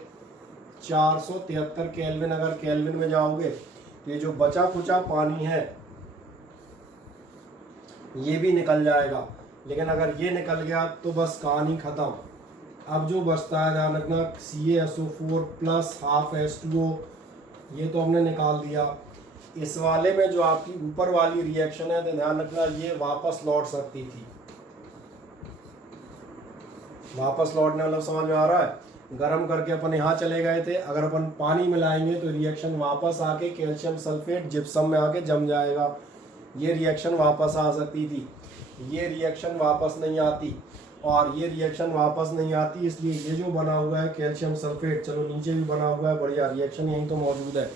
473 केल्विन। अगर केल्विन में जाओगे तो ये जो बचा खुचा पानी है ये भी निकल जाएगा। लेकिन अगर ये निकल गया तो बस कहानी ख़त्म। अब जो बचता है ध्यान रखना, CaSO4 प्लस हाफ H2O, ये तो हमने निकाल दिया। इस वाले में जो आपकी ऊपर वाली रिएक्शन है तो ध्यान रखना ये वापस लौट सकती थी। वापस लौटने वाला समझ में आ रहा है? गर्म करके अपन यहाँ चले गए थे, अगर अपन पानी मिलाएंगे तो रिएक्शन वापस आके कैल्शियम सल्फेट जिप्सम में आके जम जाएगा। ये रिएक्शन वापस आ सकती थी, ये रिएक्शन वापस नहीं आती, और ये रिएक्शन वापस नहीं आती, इसलिए ये जो बना हुआ है कैल्शियम सल्फेट, चलो नीचे भी बना हुआ है, बढ़िया रिएक्शन यहीं तो मौजूद है।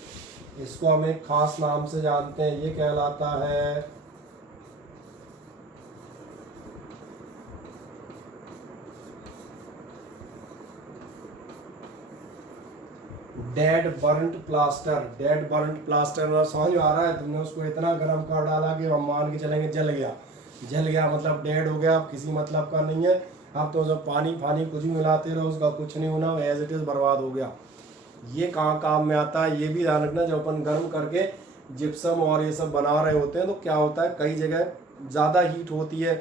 इसको हम एक खास नाम से जानते हैं, ये कहलाता है dead burnt plaster. Dead burnt plaster में समझ में आ रहा है? तुमने उसको इतना गर्म कर डाला कि हम मान के चलेंगे जल गया। जल गया मतलब डेड हो गया, अब किसी मतलब का नहीं है। अब तो जब पानी फानी कुछ भी मिलाते रहो उसका कुछ नहीं होना, एज इट इज़ बर्बाद हो गया। ये कहाँ काम में आता है ये भी ध्यान रखना। जब अपन गर्म करके जिप्सम और ये सब बना रहे होते हैं तो क्या होता है, कई जगह ज़्यादा हीट होती है,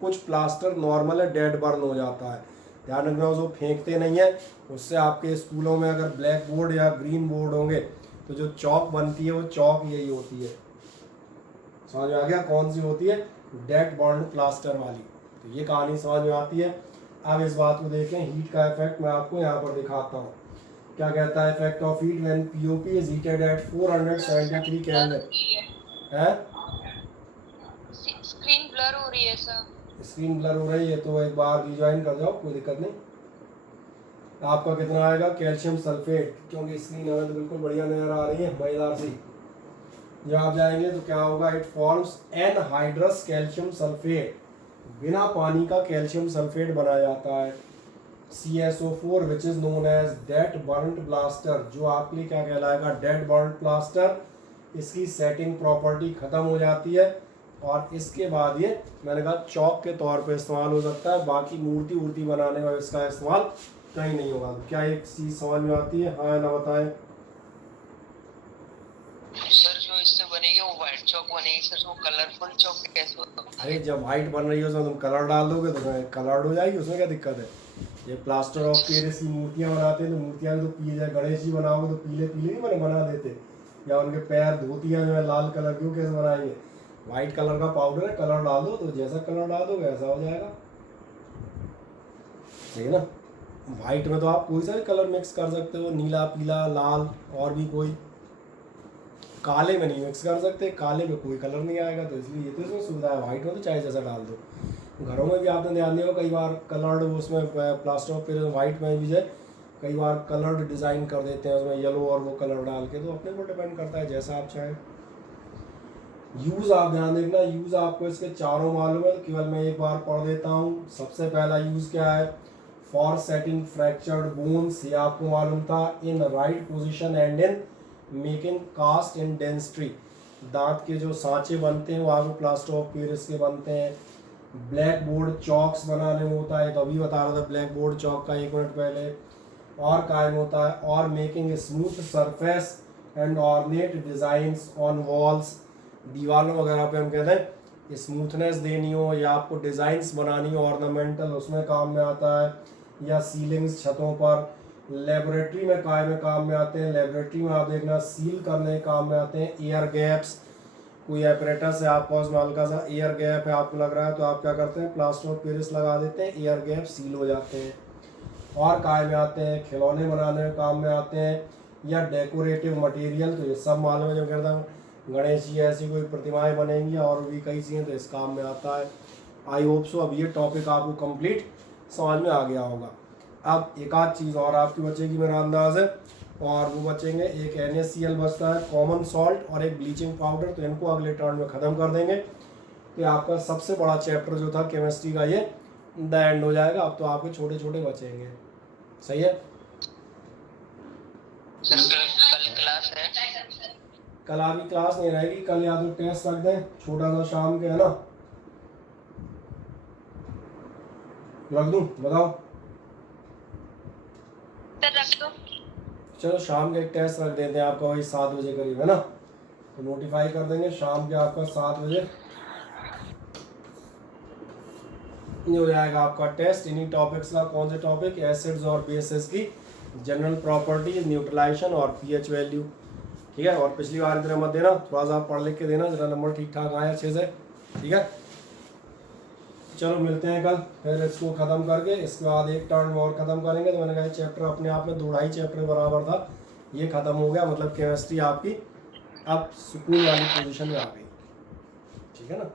कुछ प्लास्टर नॉर्मल है डेड बर्न हो जाता है। ध्यान रखना उसको फेंकते नहीं है। उससे आपके स्कूलों में अगर ब्लैक बोर्ड या ग्रीन बोर्ड होंगे तो जो चौक बनती है वो चौक यही होती है। समझ में आ गया कौन सी होती है? डेड बर्न प्लास्टर वाली। तो ये कहानी समझ में आती है। अब इस बात को देखें, हीट का इफेक्ट मैं आपको यहाँ पर दिखाता हूँ। क्या कहता है? Effect of heat when POP is heated at 473 kelvin है। स्क्रीन ब्लर हो रही है सर। स्क्रीन ब्लर हो रही है तो एक बार रिज्वाइन कर जाओ, कोई दिक्कत नहीं। आपका कितना आएगा कैल्शियम सल्फेट, क्योंकि स्क्रीन हमें तो बिल्कुल बढ़िया नजर आ रही है मजेदार सी। जब आप जाएंगे तो क्या होगा, it forms anhydrous calcium sulphate, बिना पानी का कैल्शियम सल्फेट बनाया जाता है। CaSO4 which is known as dead burnt plaster, जो आपके लिए क्या कहलाएगा, डेड बर्न्ट प्लास्टर। इसकी सेटिंग प्रॉपर्टी खत्म हो जाती है और इसके बाद ये मैंने कहा चौक के तौर पे इस्तेमाल हो सकता है, बाकी मूर्ति वूर्ति बनाने में इसका इस्तेमाल कहीं नहीं होगा। क्या एक चीज समझ में आती है? हाँ ना बताएं सर। जो इससे बनेगी वो व्हाइट चौक बनेगी सर, वो कलरफुल चौक कैसे होगा? अरे जब वाइट बन रही है उसमें तुम कलर डाल दोगे तो कलर्ड हो जाएगी, उसमें क्या दिक्कत है? ये प्लास्टर ऑफ पेरिस की मूर्तियाँ बनाते हैं तो मूर्तियाँ भी तो पीले, गणेश जी बनाओगे तो पीले पीले नहीं बना देते, या उनके पैर धोतियाँ जो है लाल कलर की, कैसे बनाएंगे? वाइट कलर का पाउडर है, कलर डाल दो तो जैसा कलर डाल दोगे ऐसा हो जाएगा, सही है ना। वाइट में तो आप कोई सा भी कलर मिक्स कर सकते हो, नीला पीला लाल, और भी कोई। काले में नहीं मिक्स कर सकते, काले में कोई कलर नहीं आएगा, तो इसलिए ये तो इसमें सुविधा है। वाइट में तो चाहे जैसा डाल दो। घरों में भी आपने ध्यान दिया कई बार कलर्ड, उसमें प्लास्टर ऑफ पेरिस वाइट में भी जो कई बार कलर्ड डिज़ाइन कर देते हैं उसमें येलो और वो कलर डाल के, तो अपने को डिपेंड करता है जैसा आप चाहें। यूज़ आप ध्यान देखना, यूज़ आपको इसके चारों मालूम है तो केवल मैं एक बार पढ़ देता हूँ। सबसे पहला यूज़ क्या है, फॉर सेटिंग फ्रैक्चर्ड बोन्स, ये आपको मालूम था, in right position and in making cast in density. दांत के जो सांचे बनते हैं वो आपको प्लास्टर ऑफ पेरिस के बनते हैं। ब्लैक बोर्ड चौक्स बनाने में होता है, तो अभी बता रहा था ब्लैक बोर्ड चौक का 1 मिनट पहले। और कायम होता है और making smooth surface and ornate designs on walls, दीवारों वगैरह पे हम कहते हैं स्मूथनेस देनी हो या आपको डिज़ाइंस बनानी हो ऑर्नामेंटल, उसमें काम में आता है। या सीलिंग्स, छतों पर। लेबोरेटरी में काय में काम में आते हैं, लेबोरेटरी में आप देखना सील करने काम में आते हैं। एयर गैप्स, कोई एपरेटस है आपका उसमें हल्का सा एयर गैप है आपको लग रहा है तो आप क्या करते हैं, प्लास्टर ऑफ पेरिस लगा देते हैं, एयर गैप सील हो जाते हैं। और काय में आते हैं, खिलौने बनाने में काम में आते हैं, या डेकोरेटिव मटेरियल, तो ये सब मालूम है जो कहता हूँ गणेश जी ऐसी कोई प्रतिमाएं बनेंगी और भी कई चीज़ें, तो इस काम में आता है। आई होप सो अब ये टॉपिक आपको कंप्लीट समझ में आ गया होगा। अब एक आध चीज़ और आपकी बचेगी मेरा अंदाज़ है, और वो बचेंगे एक NaCl बचता है, कॉमन सॉल्ट और एक ब्लीचिंग पाउडर, तो इनको अगले टर्न में ख़त्म कर देंगे। तो आपका सबसे बड़ा चैप्टर जो था केमिस्ट्री का ये द एंड हो जाएगा। अब तो आपके छोटे छोटे बचेंगे, सही है। सर कल क्लास है? कल आपकी क्लास नहीं रहेगी, कल या तो टेस्ट रख दें छोटा सा शाम के, है ना, रख दूं? बताओ। सर रख दो। चलो शाम के एक टेस्ट रख देते हैं आपका, वही 7 बजे करीब, है ना, तो नोटिफाई कर देंगे शाम के आपका 7 बजे ये हो जाएगा आपका टेस्ट इन्हीं टॉपिक्स का। कौन से टॉपिक? एसिड्स और बेसिस की जनरल प्रॉपर्टी, न्यूट्रलाइजेशन और पीएच वैल्यू। ठीक है, और पिछली बार की तरह मत देना, थोड़ा सा आप पढ़ लिख के देना, जरा नंबर ठीक ठाक आए अच्छे से। ठीक है, चलो मिलते हैं कल फिर इसको ख़त्म करके। इसके बाद एक टर्म और ख़त्म करेंगे। तो मैंने कहा चैप्टर अपने आप में 2.5 चैप्टर बराबर था, ये ख़त्म हो गया। मतलब केमिस्ट्री आपकी अब सुकून वाली पोजीशन में आ गई। ठीक है ना।